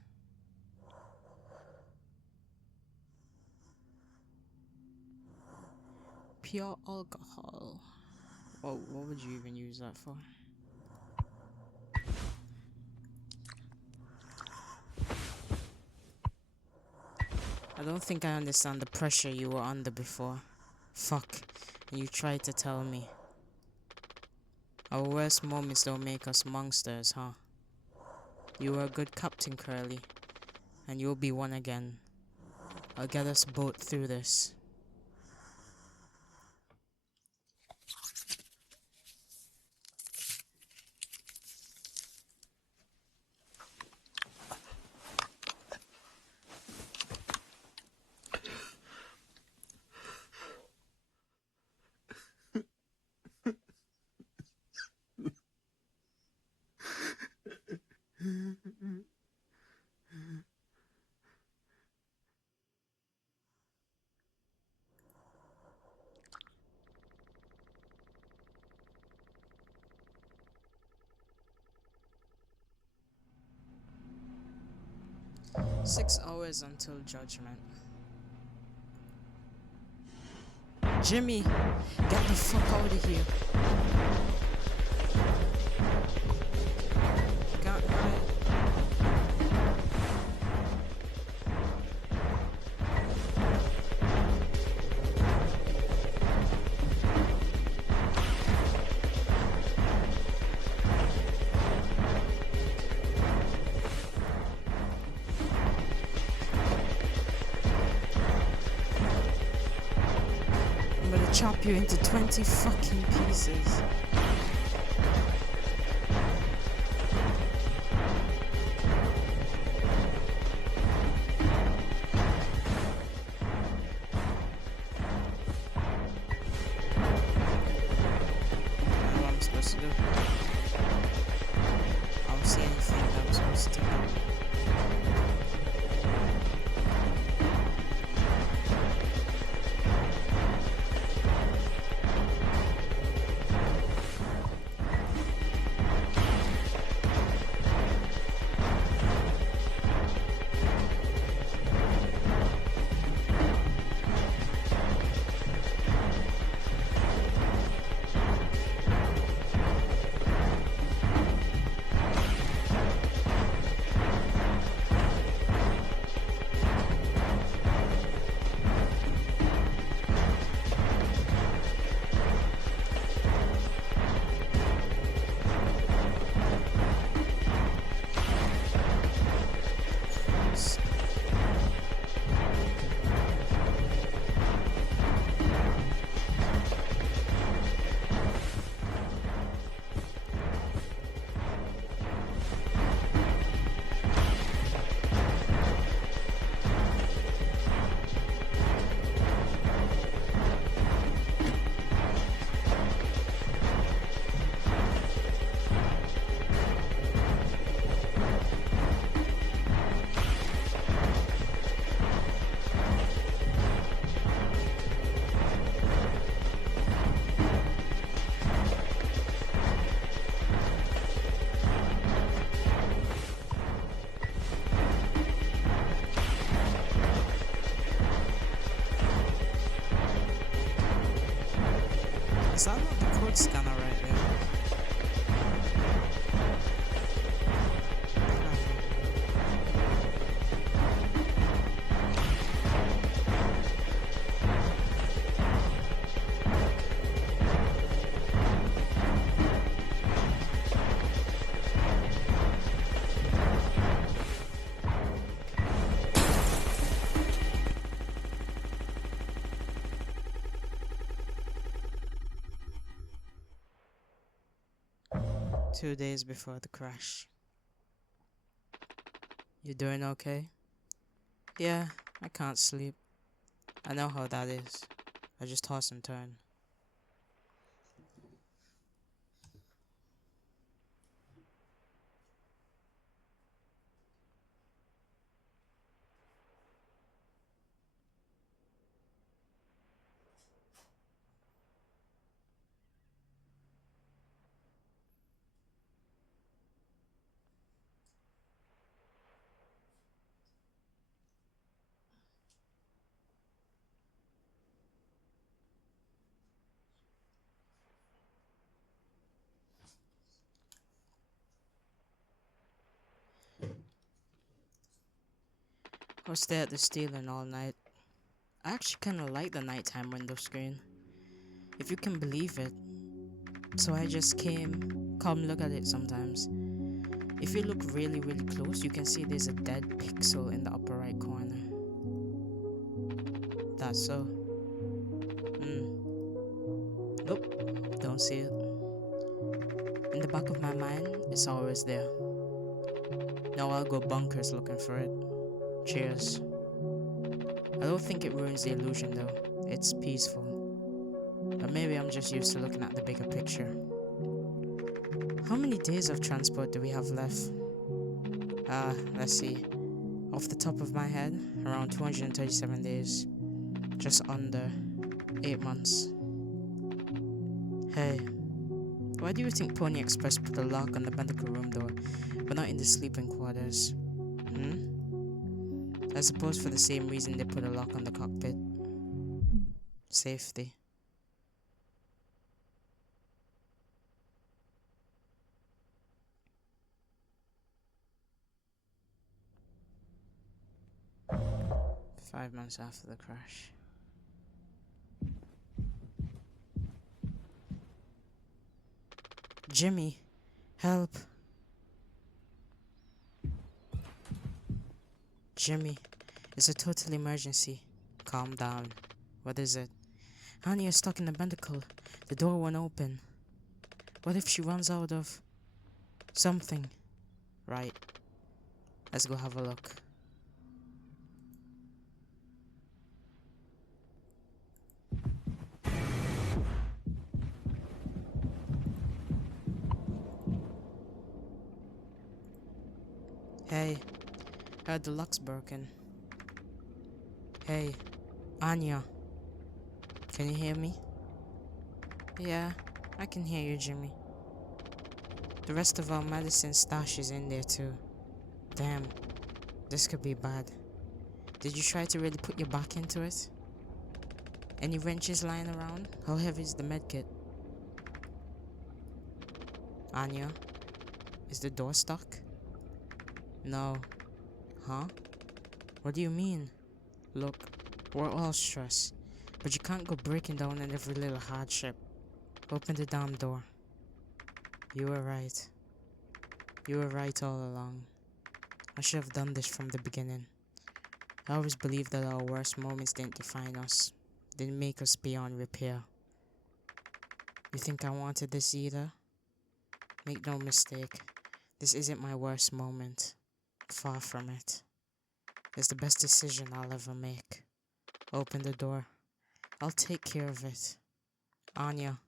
Pure alcohol. Oh, what would you even use that for? I don't think I understand the pressure you were under before. Fuck, and you tried to tell me. Our worst moments don't make us monsters, huh? You were a good captain, Curly, and you'll be one again. I'll get us both through this. Six hours until judgment. Jimmy, get the fuck out of here. Can't hide. I'm gonna chop you into 20 fucking pieces. I don't know what I'm supposed to do. I don't see anything that I'm supposed to do. Is that not the code scanner right there? Two days before the crash. You doing okay? Yeah, I can't sleep. I know how that is. I just toss and turn. Or stay at the stealing all night. I actually kinda like the nighttime window screen. If you can believe it. So I just came. Come look at it sometimes. If you look really, really close, you can see there's a dead pixel in the upper right corner. That's so. Nope, don't see it. In the back of my mind, it's always there. Now I'll go bunkers looking for it. Cheers. I don't think it ruins the illusion though. It's peaceful. But maybe I'm just used to looking at the bigger picture. How many days of transport do we have left? Let's see. Off the top of my head, around 237 days. Just under 8 months. Hey, why do you think Pony Express put a lock on the medical room door, but not in the sleeping quarters? I suppose for the same reason they put a lock on the cockpit. Safety. Five months after the crash. Jimmy, help. Jimmy, it's a total emergency. Calm down. What is it? Honey is stuck in the medical. The door won't open. What if she runs out of something? Right. Let's go have a look. Hey, heard the lock's broken. Hey, Anya. Can you hear me? Yeah, I can hear you, Jimmy. The rest of our medicine stash is in there too. Damn, this could be bad. Did you try to really put your back into it? Any wrenches lying around? How heavy is the medkit? Anya, is the door stuck? No. Huh? What do you mean? Look, we're all stressed, but you can't go breaking down in every little hardship. Open the damn door. You were right. You were right all along. I should have done this from the beginning. I always believed that our worst moments didn't define us, didn't make us beyond repair. You think I wanted this either? Make no mistake, this isn't my worst moment. Far from it. It's the best decision I'll ever make. Open the door. I'll take care of it. Anya.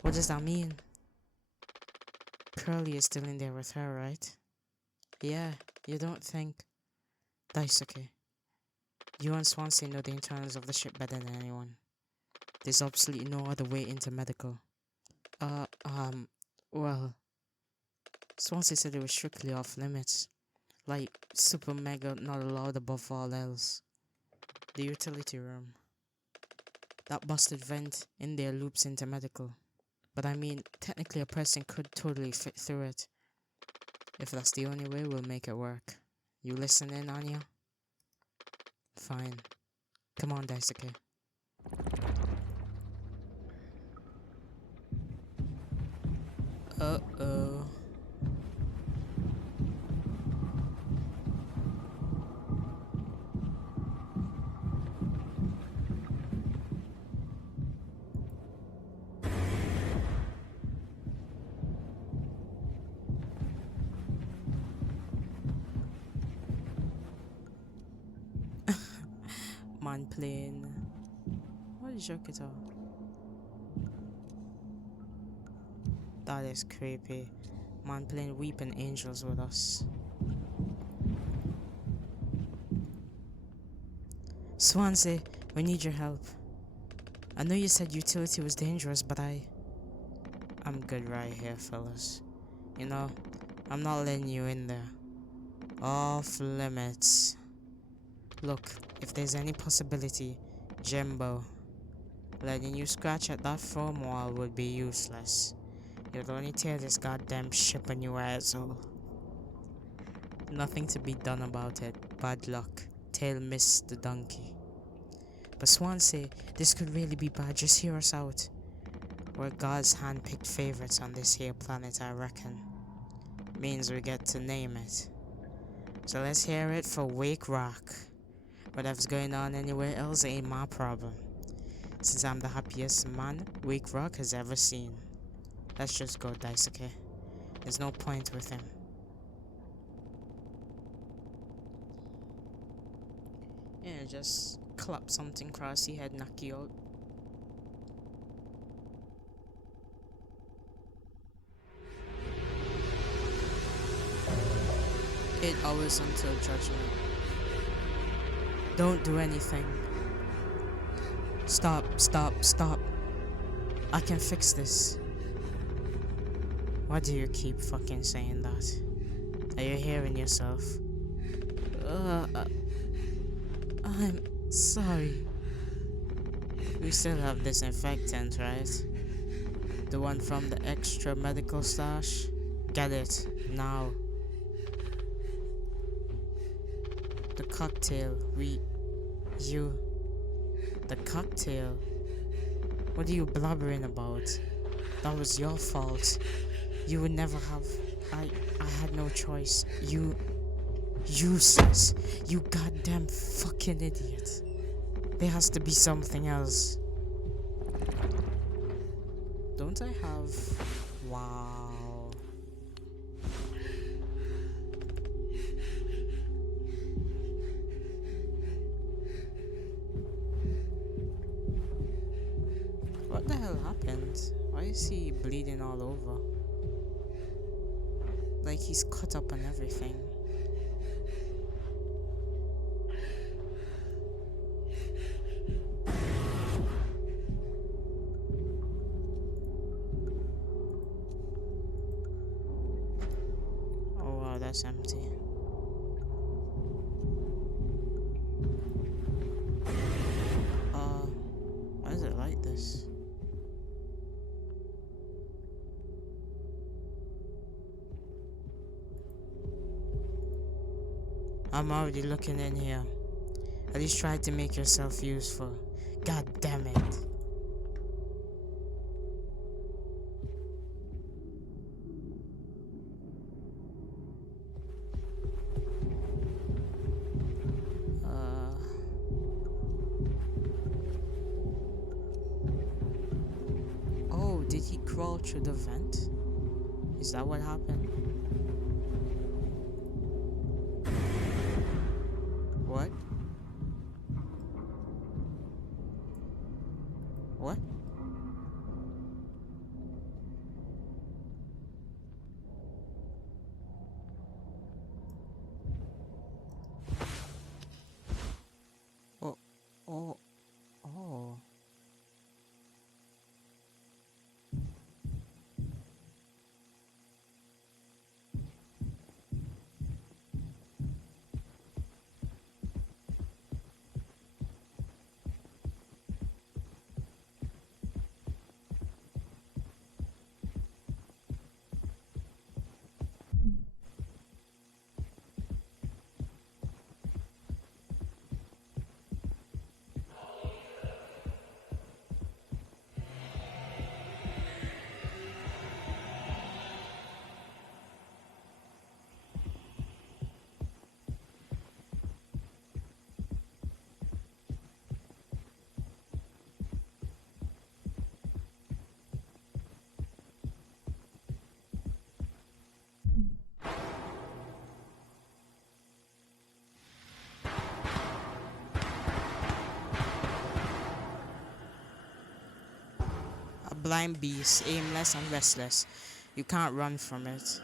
What does that mean? Curly is still in there with her, right? Yeah, you don't think... Daisuke. You and Swansea know the internals of the ship better than anyone. There's absolutely no other way into medical. Well... Swansea said it was strictly off limits. Like, super mega not allowed above all else. The utility room. That busted vent in there loops into medical. But I mean, technically a person could totally fit through it. If that's the only way, we'll make it work. You listening, Anya? Fine. Come on, Daisuke. Uh-oh. Man playing. What is your guitar? That is creepy. Man playing Weeping Angels with us. Swansea, we need your help. I know you said utility was dangerous, but I'm good right here, fellas. You know, I'm not letting you in there. Off limits. Look, if there's any possibility, Jimbo, letting you scratch at that foam wall would be useless. You'd only tear this goddamn ship a new asshole. Nothing to be done about it. Bad luck. Tail missed the donkey. But Swansea, this could really be bad. Just hear us out. We're God's hand-picked favorites on this here planet, I reckon. Means we get to name it. So let's hear it for Wake Rock. Whatever's going on anywhere else ain't my problem, since I'm the happiest man Wake Rock has ever seen. Let's just go, Daisuke. There's no point with him. Yeah, just clap something across your head, knock you out. Eight hours until judgment. Don't do anything. Stop, stop, stop. I can fix this. Why do you keep fucking saying that? Are you hearing yourself? I'm sorry. We still have disinfectant, right? The one from the extra medical stash? Get it, now. The cocktail, the cocktail? What are you blabbering about? That was your fault. You would never have. I had no choice. You useless. You goddamn fucking idiot. There has to be something else. Don't I have... Wow. What the hell happened? Why is he bleeding all over? Like he's cut up and everything. Oh wow, that's empty. Why is it like this? I'm already looking in here. At least try to make yourself useful. God damn it. Oh, did he crawl through the vent? Is that what happened? What? What? Oh, oh, oh. A blind beast, aimless and restless. You can't run from it.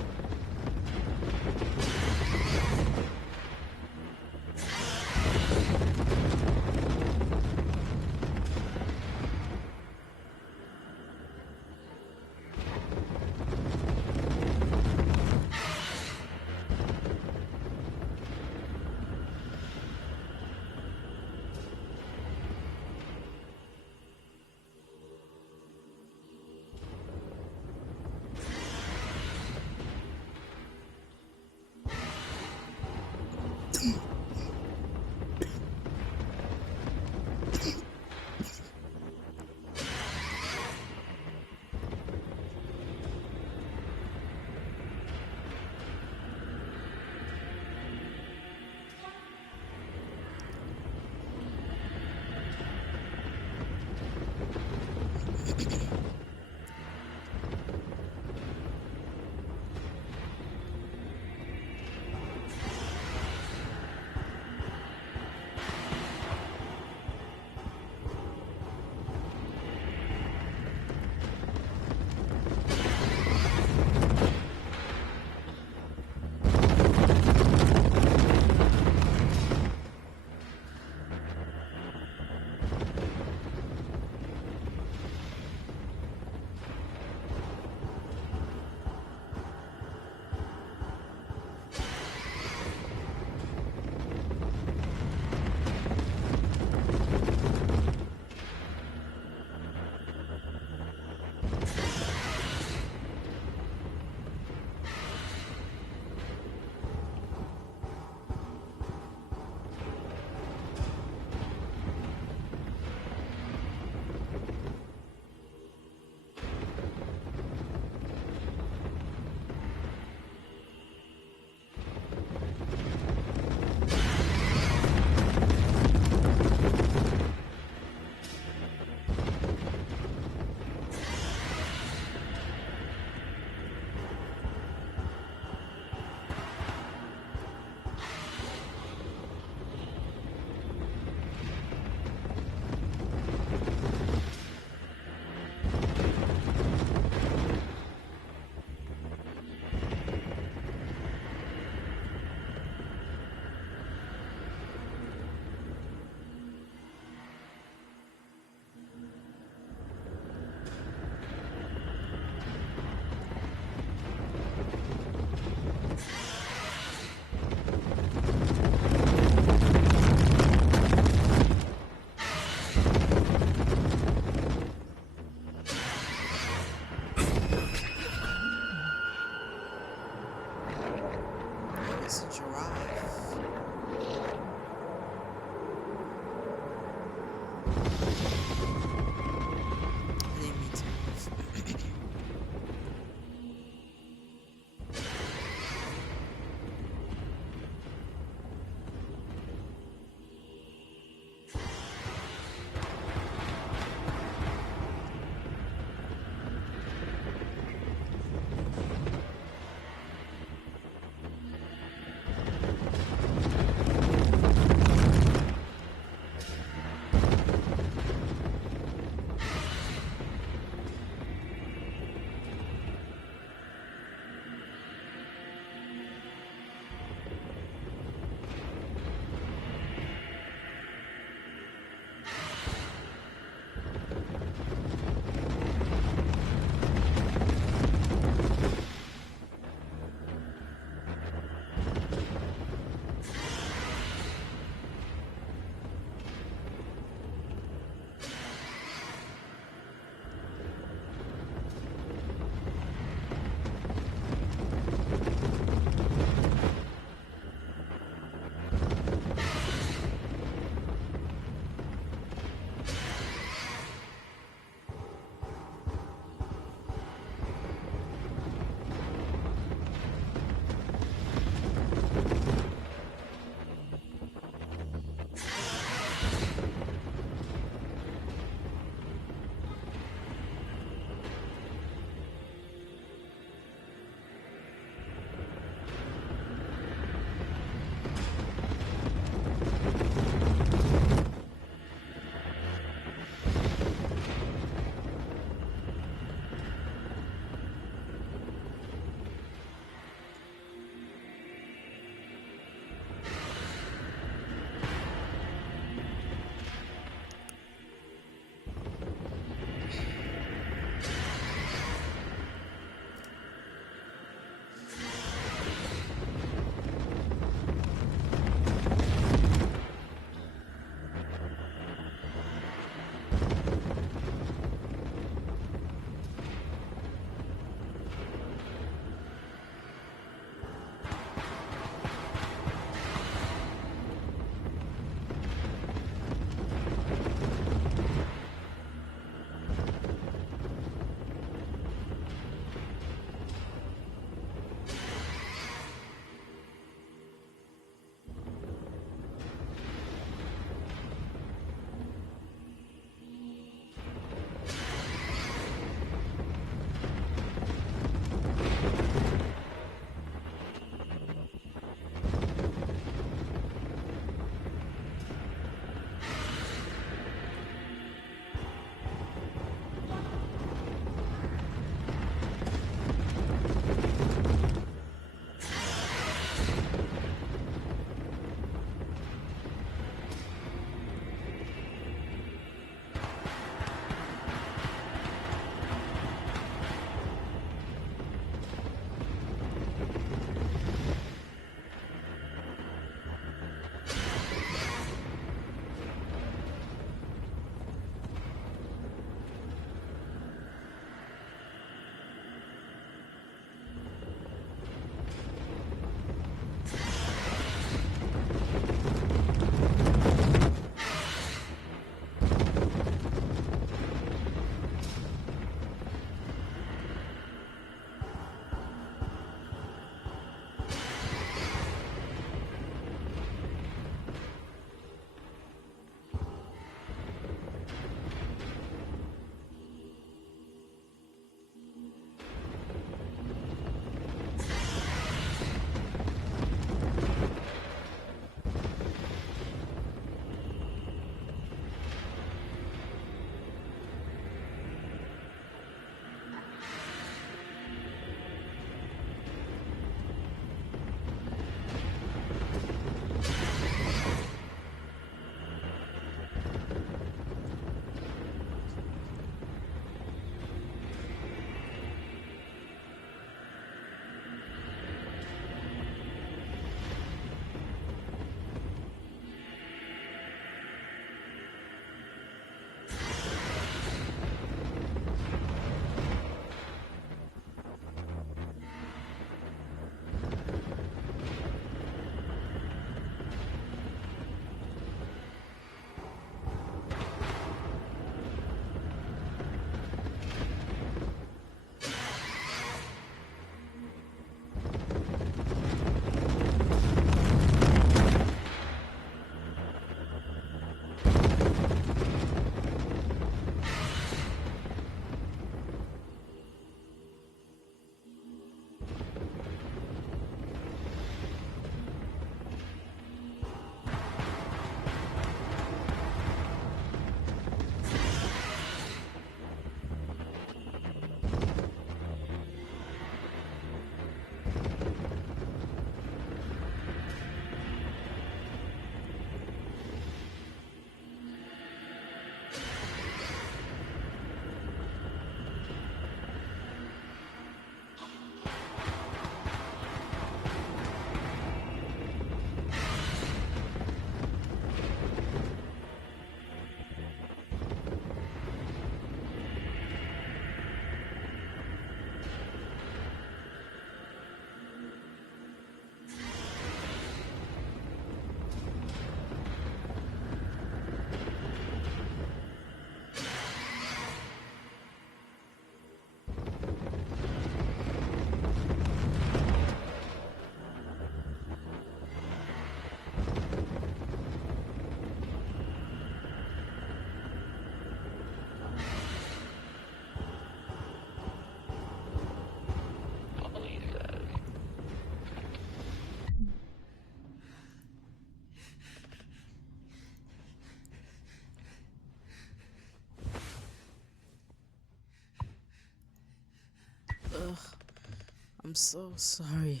I'm so sorry.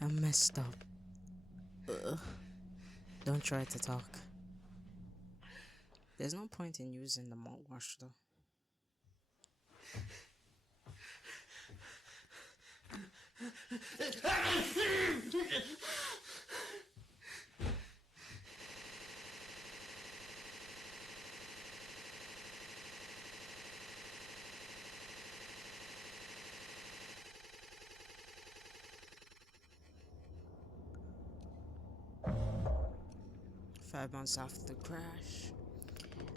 I messed up. Ugh. Don't try to talk. There's no point in using the mouthwash though. Five months after the crash,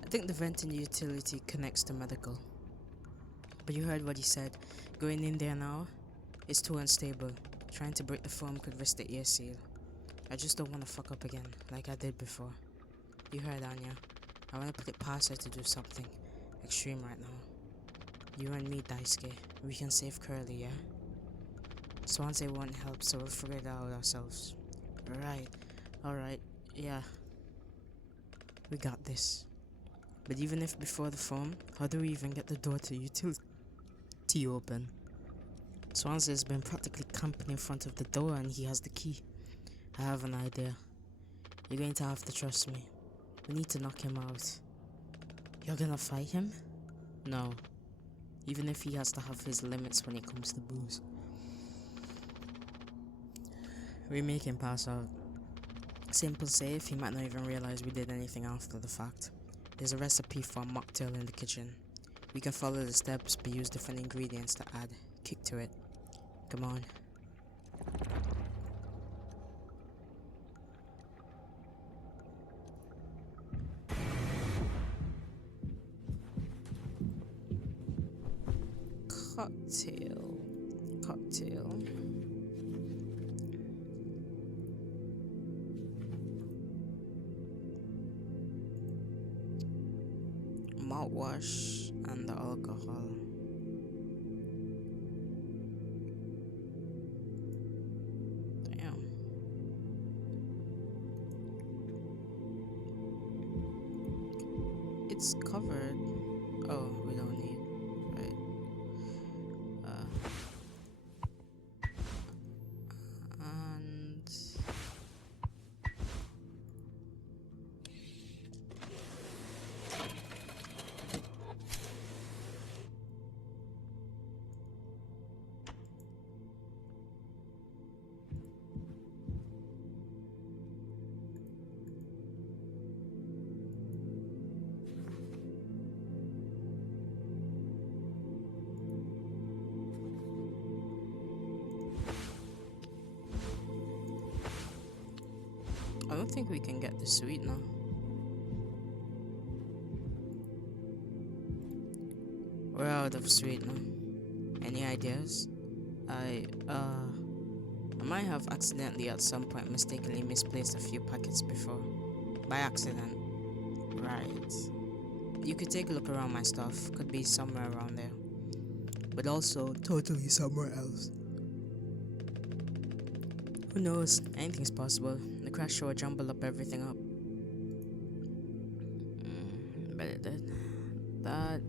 I think the venting utility connects to medical. But you heard what he said. Going in there now is too unstable. Trying to break the foam could risk the air seal. I just don't want to fuck up again, like I did before. You heard, Anya. I want to put it past her to do something extreme right now. You and me, Daisuke. We can save Curly, yeah? Swansea won't help, so we'll figure it out ourselves. Right. Alright. Yeah. We got this. But even if before the foam, how do we even get the door to utility open? Swansea's been practically camping in front of the door and he has the key. I have an idea. You're going to have to trust me. We need to knock him out. You're gonna fight him? No. Even if he has to have his limits when it comes to booze. We make him pass out. Simple safe, he might not even realize we did anything after the fact. There's a recipe for a mocktail in the kitchen. We can follow the steps but use different ingredients to add kick to it. Come on. Cocktail. Mouthwash and the alcohol. Damn. It's covered. Oh, we don't need. Right. And I don't think we can get the sweetener. We're out of sweetener. Any ideas? I might have accidentally at some point mistakenly misplaced a few packets before. By accident. Right. You could take a look around my stuff. Could be somewhere around there. But also totally somewhere else. Who knows? Anything's possible. The crash sure jumbled up everything up. But it did. That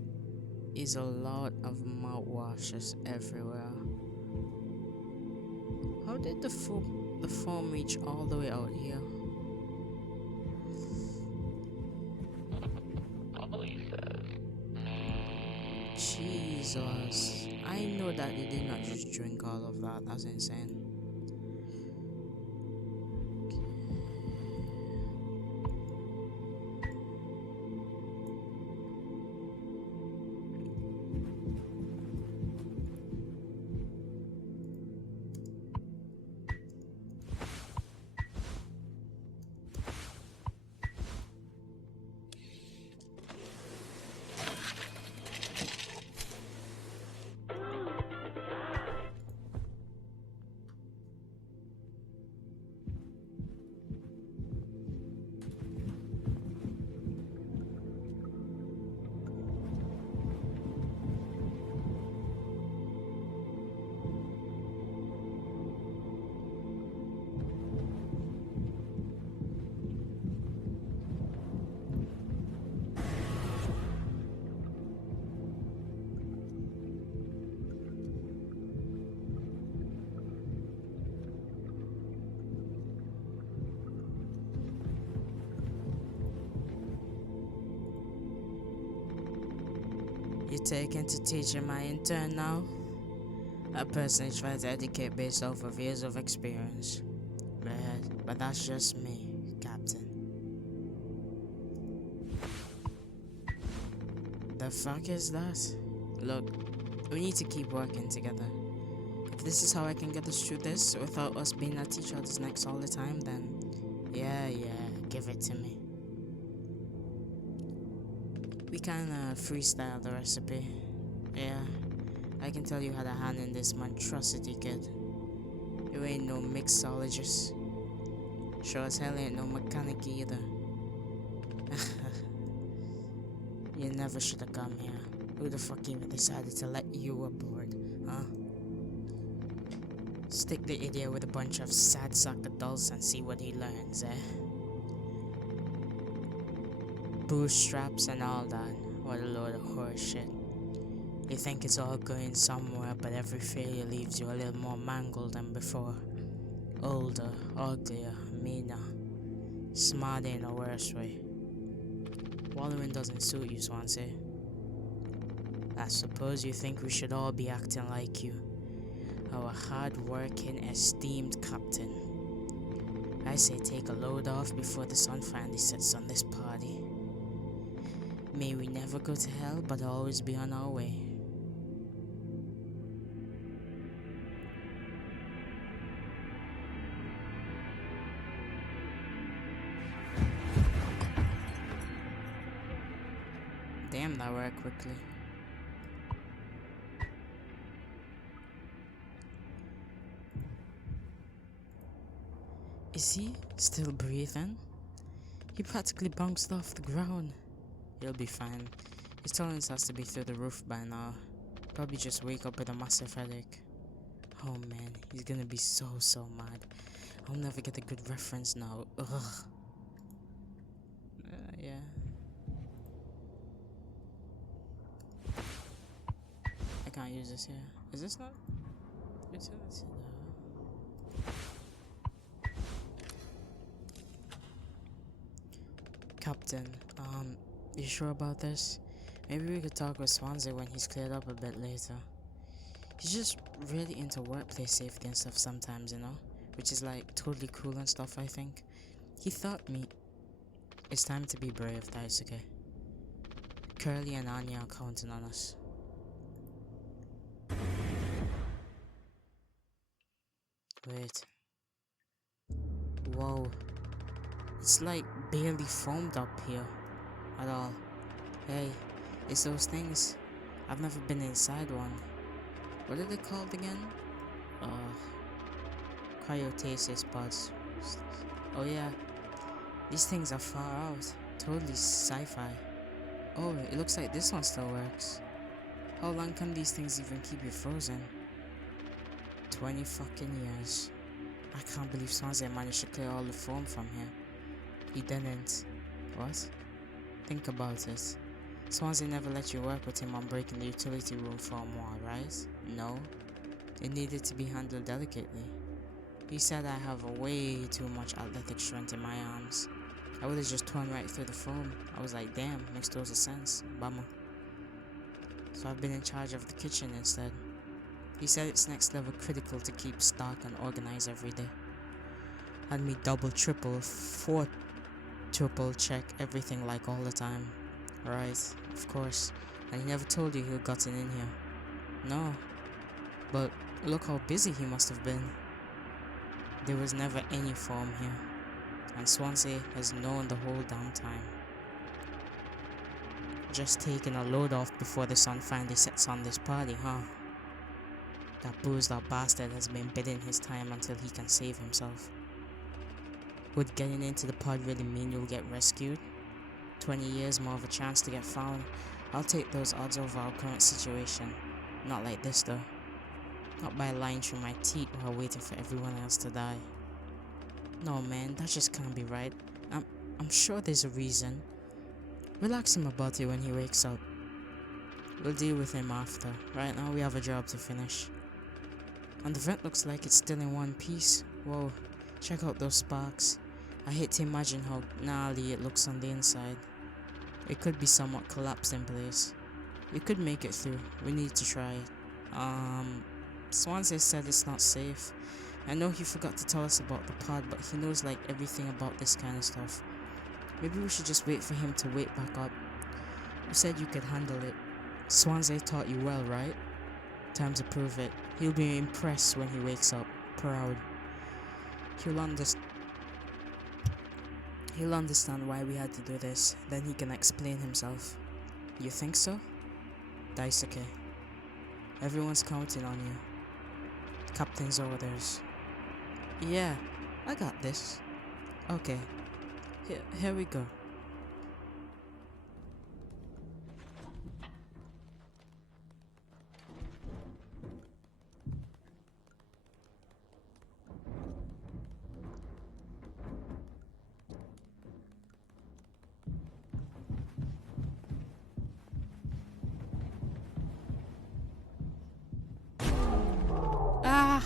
is a lot of mouthwashes everywhere. How did the foam reach all the way out here? Jesus. I know that they did not just drink all of that. That's insane. You taking to teaching my intern now? I personally try to educate based off of years of experience. But that's just me, Captain. The fuck is that? Look, we need to keep working together. If this is how I can get us through this without us being at each other's necks all the time, then yeah, give it to me. We kinda freestyle the recipe. Yeah, I can tell you had a hand in this monstrosity, kid. You ain't no mixologist. Sure as hell ain't no mechanic either. You never should have come here. Who the fuck even decided to let you aboard, huh? Stick the idiot with a bunch of sad sack adults and see what he learns, eh? Bootstraps and all that. What a load of horse shit. You think it's all going somewhere, but every failure leaves you a little more mangled than before. Older, uglier, meaner. Smarter in a worse way. Wallowing doesn't suit you, Swansea. I suppose you think we should all be acting like you. Our hard-working, esteemed captain. I say take a load off before the sun finally sets on this party. May we never go to hell, but always be on our way. Damn, that worked quickly. Is he still breathing? He practically bounced off the ground. He'll be fine. His tolerance has to be through the roof by now. Probably just wake up with a massive headache. Oh man, he's gonna be so mad. I'll never get a good reference now. Ugh. Yeah. I can't use this here. Is this not utility though? Captain, you sure about this? Maybe we could talk with Swansea when he's cleared up a bit later. He's just really into workplace safety and stuff sometimes, you know? Which is like totally cool and stuff, I think. He thought me. It's time to be brave, Daisuke. Curly and Anya are counting on us. Wait. Whoa. It's like barely foamed up here at all. Hey, it's those things. I've never been inside one. What are they called again? Cryostasis pods. Oh yeah, these things are far out. Totally sci-fi. Oh, it looks like this one still works. How long can these things even keep you frozen? 20 fucking years. I can't believe Swansea managed to clear all the foam from here. He didn't. What? Think about it. Swansea never let you work with him on breaking the utility room foam wall, right? No. It needed to be handled delicately. He said I have way too much athletic strength in my arms. I would have just torn right through the foam. I was like, damn, makes total sense. Bummer. So I've been in charge of the kitchen instead. He said it's next level critical to keep stock and organize every day. Had me double, triple, triple check everything like all the time. Right, of course. And he never told you who gotten in here. No. But look how busy he must have been. There was never any foam here. And Swansea has known the whole damn time. Just taking a load off before the sun finally sets on this party, huh? That boozed up bastard has been biding his time until he can save himself. Would getting into the pod really mean you'll get rescued? 20 years more of a chance to get found. I'll take those odds over our current situation. Not like this though. Not by lying through my teeth while waiting for everyone else to die. No man, that just can't be right. I'm sure there's a reason. Relax him about it when he wakes up. We'll deal with him after. Right now we have a job to finish. And the vent looks like it's still in one piece. Whoa, check out those sparks. I hate to imagine how gnarly it looks on the inside. It could be somewhat collapsed in place. You could make it through. We need to try it. Um, Swansea said it's not safe. I know he forgot to tell us about the pod, but he knows like everything about this kind of stuff. Maybe we should just wait for him to wake back up. You said you could handle it. Swansea taught you well, right? Time to prove it. He'll be impressed when he wakes up. Proud. He'll understand why we had to do this. Then he can explain himself. You think so? Daisuke. Everyone's counting on you. Captain's orders. Yeah, I got this. Okay. Here we go. Ah!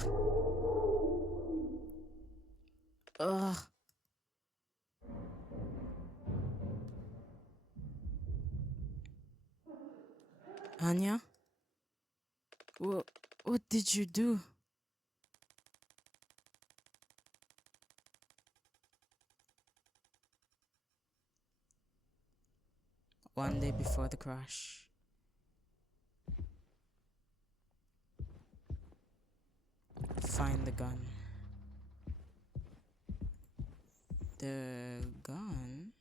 Ugh. Anya? What did you do? One day before the crash. Find the gun. The gun?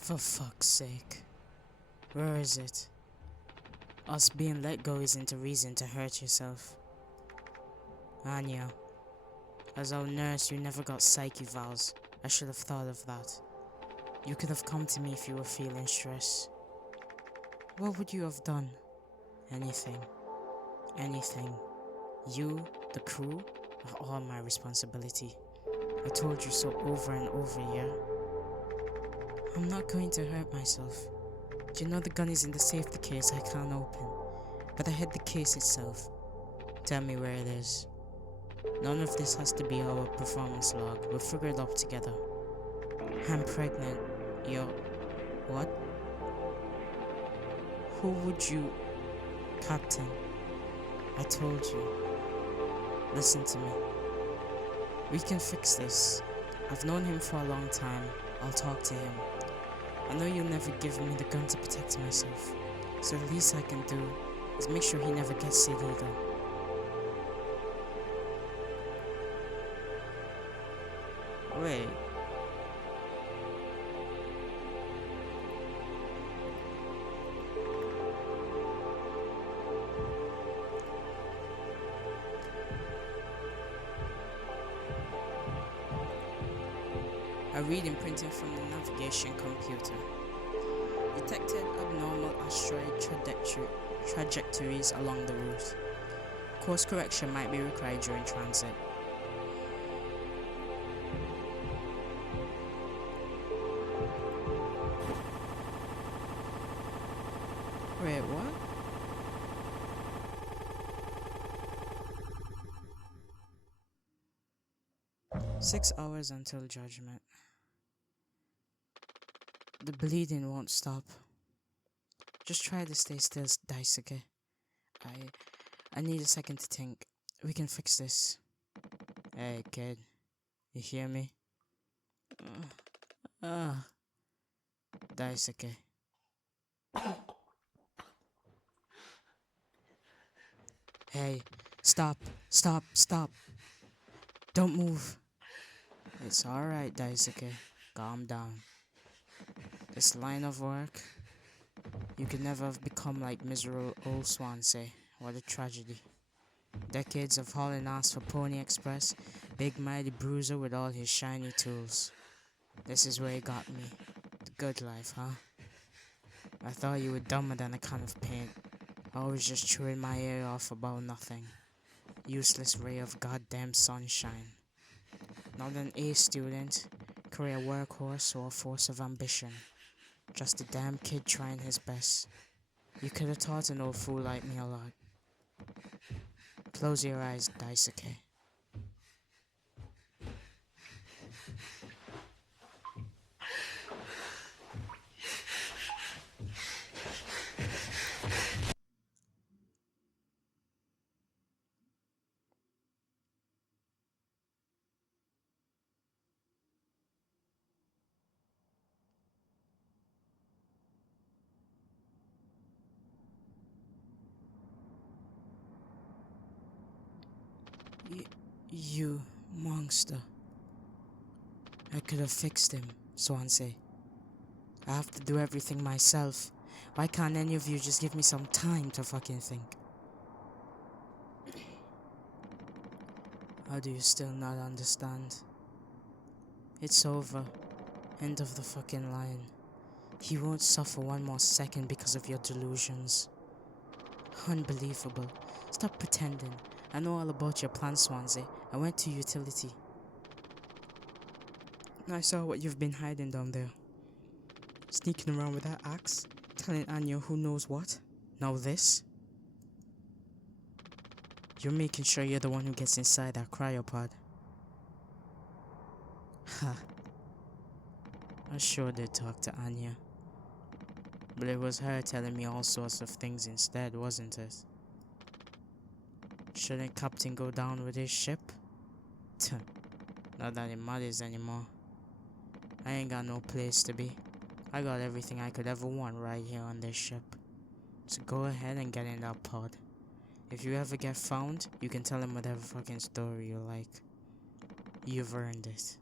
For fuck's sake. Where is it? Us being let go isn't a reason to hurt yourself. Anya, as our nurse, you never got psyche vows. I should have thought of that. You could have come to me if you were feeling stress. What would you have done? Anything. Anything. You, the crew, are all my responsibility. I told you so over and over, yeah? I'm not going to hurt myself. You know the gun is in the safety case I can't open. But I hid the case itself. Tell me where it is. None of this has to be our performance log. We'll figure it out together. I'm pregnant. Yo. What? Who would you... Captain. I told you. Listen to me. We can fix this. I've known him for a long time. I'll talk to him. I know you'll never give me the gun to protect myself. So the least I can do is make sure he never gets it either. Wait. A reading printed from the navigation computer. Detected abnormal asteroid trajectories along the route. Course correction might be required during transit. Wait, what? Six hours until judgment. The bleeding won't stop. Just try to stay still, Daisuke. I need a second to think. We can fix this. Hey, kid. You hear me? Daisuke. Hey, stop. Don't move. It's alright, Daisuke. Calm down. This line of work, you could never have become like miserable old Swansea. What a tragedy. Decades of hauling ass for Pony Express, big mighty bruiser with all his shiny tools. This is where he got me. The good life, huh? I thought you were dumber than a can of paint. Always just chewing my ear off about nothing. Useless ray of goddamn sunshine. Not an A student, career workhorse, or a force of ambition. Just a damn kid trying his best. You could have taught an old fool like me a lot. Close your eyes, Daisuke. You monster. I could have fixed him, Swansea. I have to do everything myself. Why can't any of you just give me some time to fucking think? How do you still not understand? It's over. End of the fucking line. He won't suffer one more second because of your delusions. Unbelievable. Stop pretending. I know all about your plan, Swansea. I went to utility. I saw what you've been hiding down there. Sneaking around with that axe, telling Anya who knows what. Now this. You're making sure you're the one who gets inside that cryopod. Ha. I sure did talk to Anya. But it was her telling me all sorts of things instead, wasn't it? Shouldn't Captain go down with his ship? Not that it matters anymore. I ain't got no place to be. I got everything I could ever want right here on this ship. So go ahead and get in that pod. If you ever get found, you can tell him whatever fucking story you like. You've earned it.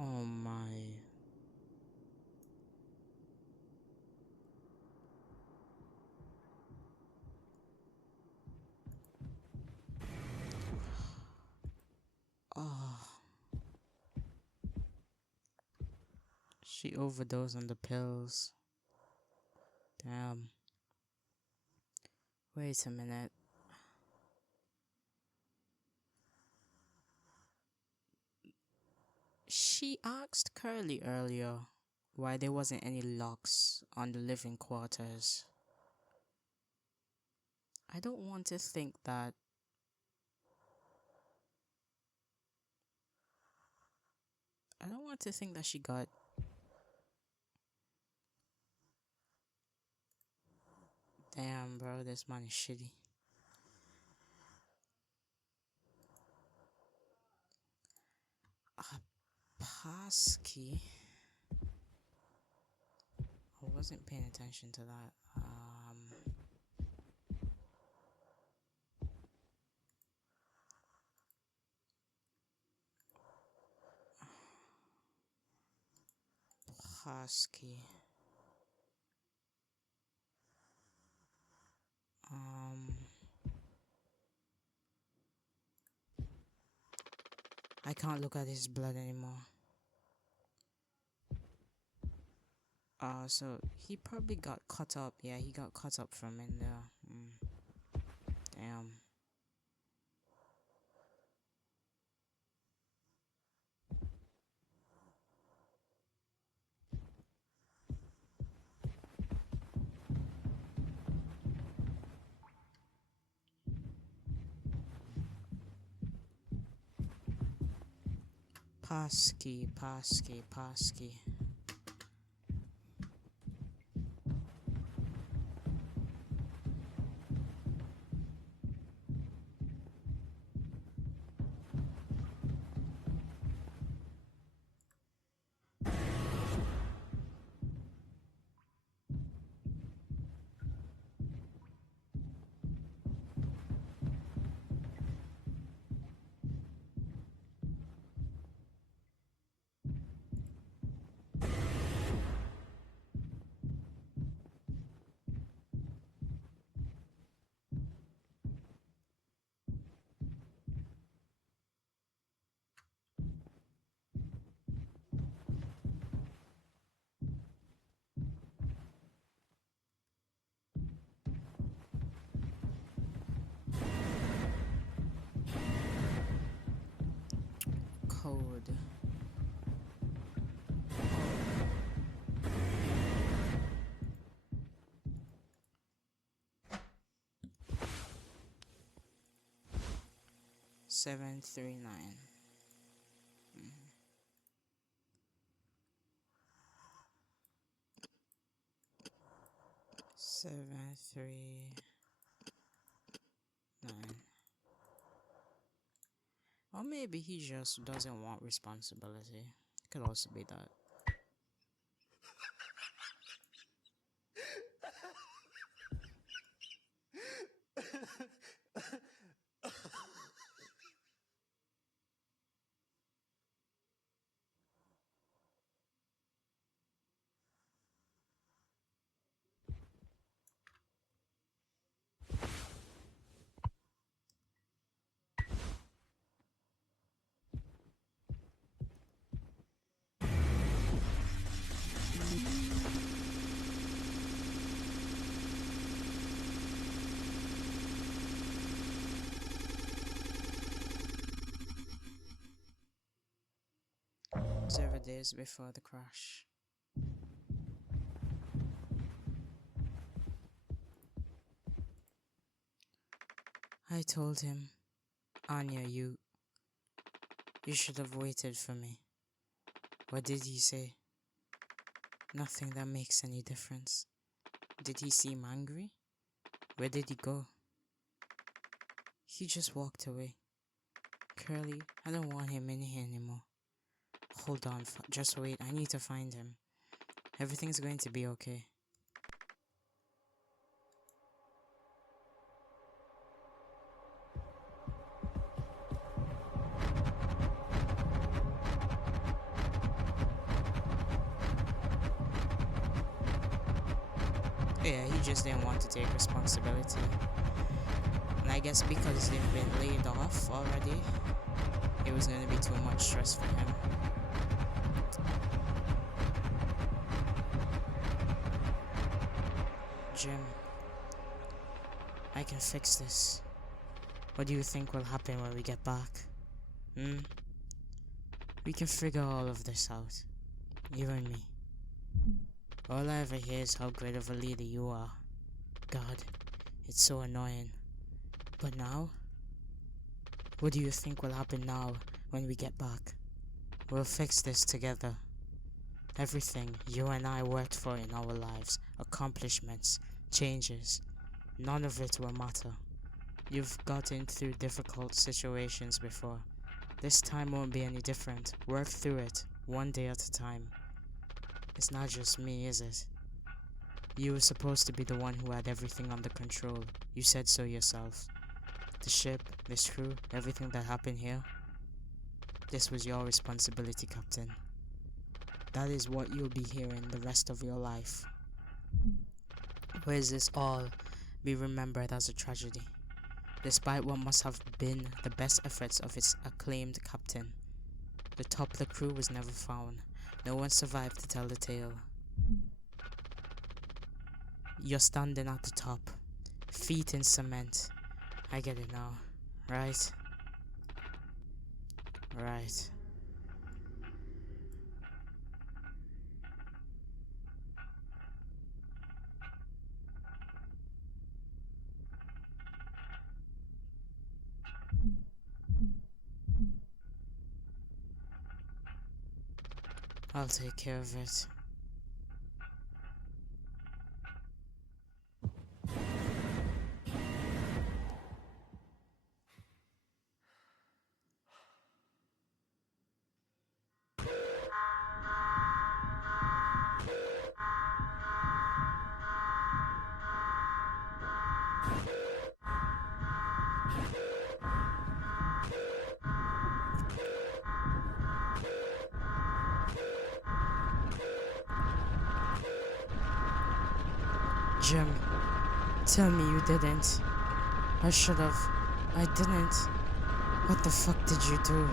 Oh my. Oh. She overdosed on the pills. Damn. Wait a minute. She asked Curly earlier why there wasn't any locks on the living quarters. I don't want to think that she got damn bro, this man is shitty. A passkey. I wasn't paying attention to that. Passkey. I can't look at his blood anymore. So he probably got cut up. Yeah, he got cut up from in there. Damn. Passkey. code. Oh. 739. 739. Or maybe he just doesn't want responsibility. Could also be that. Zero days before the crash. I told him, Anya, you should have waited for me. What did he say? Nothing that makes any difference. Did he seem angry? Where did he go? He just walked away. Curly, I don't want him in here anymore. Hold on, just wait, I need to find him. Everything's going to be okay. Yeah, he just didn't want to take responsibility. And I guess because they've been laid off already, it was going to be too much stress for him. Jim, I can fix this. What do you think will happen when we get back? We can figure all of this out. You and me. All I ever hear is how great of a leader you are. God, it's so annoying. But now? What do you think will happen now when we get back? We'll fix this together. Everything you and I worked for in our lives, accomplishments, changes, none of it will matter. You've gotten through difficult situations before. This time won't be any different. Work through it, one day at a time. It's not just me, is it? You were supposed to be the one who had everything under control. You said so yourself. The ship, this crew, everything that happened here. This was your responsibility, Captain. That is what you'll be hearing the rest of your life. Whereas this all be remembered as a tragedy, despite what must have been the best efforts of its acclaimed captain. The top of the crew was never found. No one survived to tell the tale. You're standing at the top, feet in cement. I get it now, right? Right. I'll take care of it. Jim, tell me you didn't. I should have. I didn't. What the fuck did you do?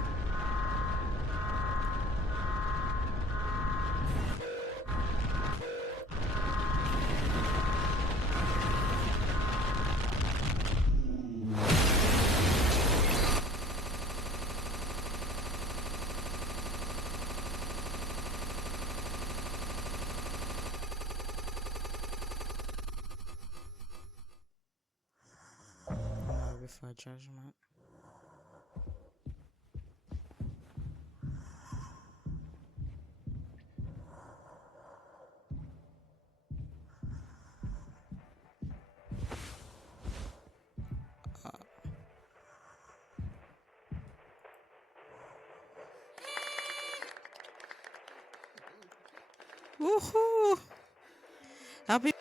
for judgment. Woohoo! Happy.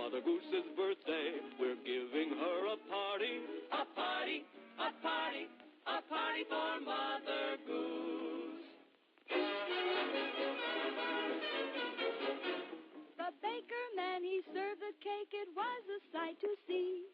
Mother Goose's birthday. We're giving her a party. A party, a party, a party for Mother Goose. The baker man, he served the cake. It was a sight to see.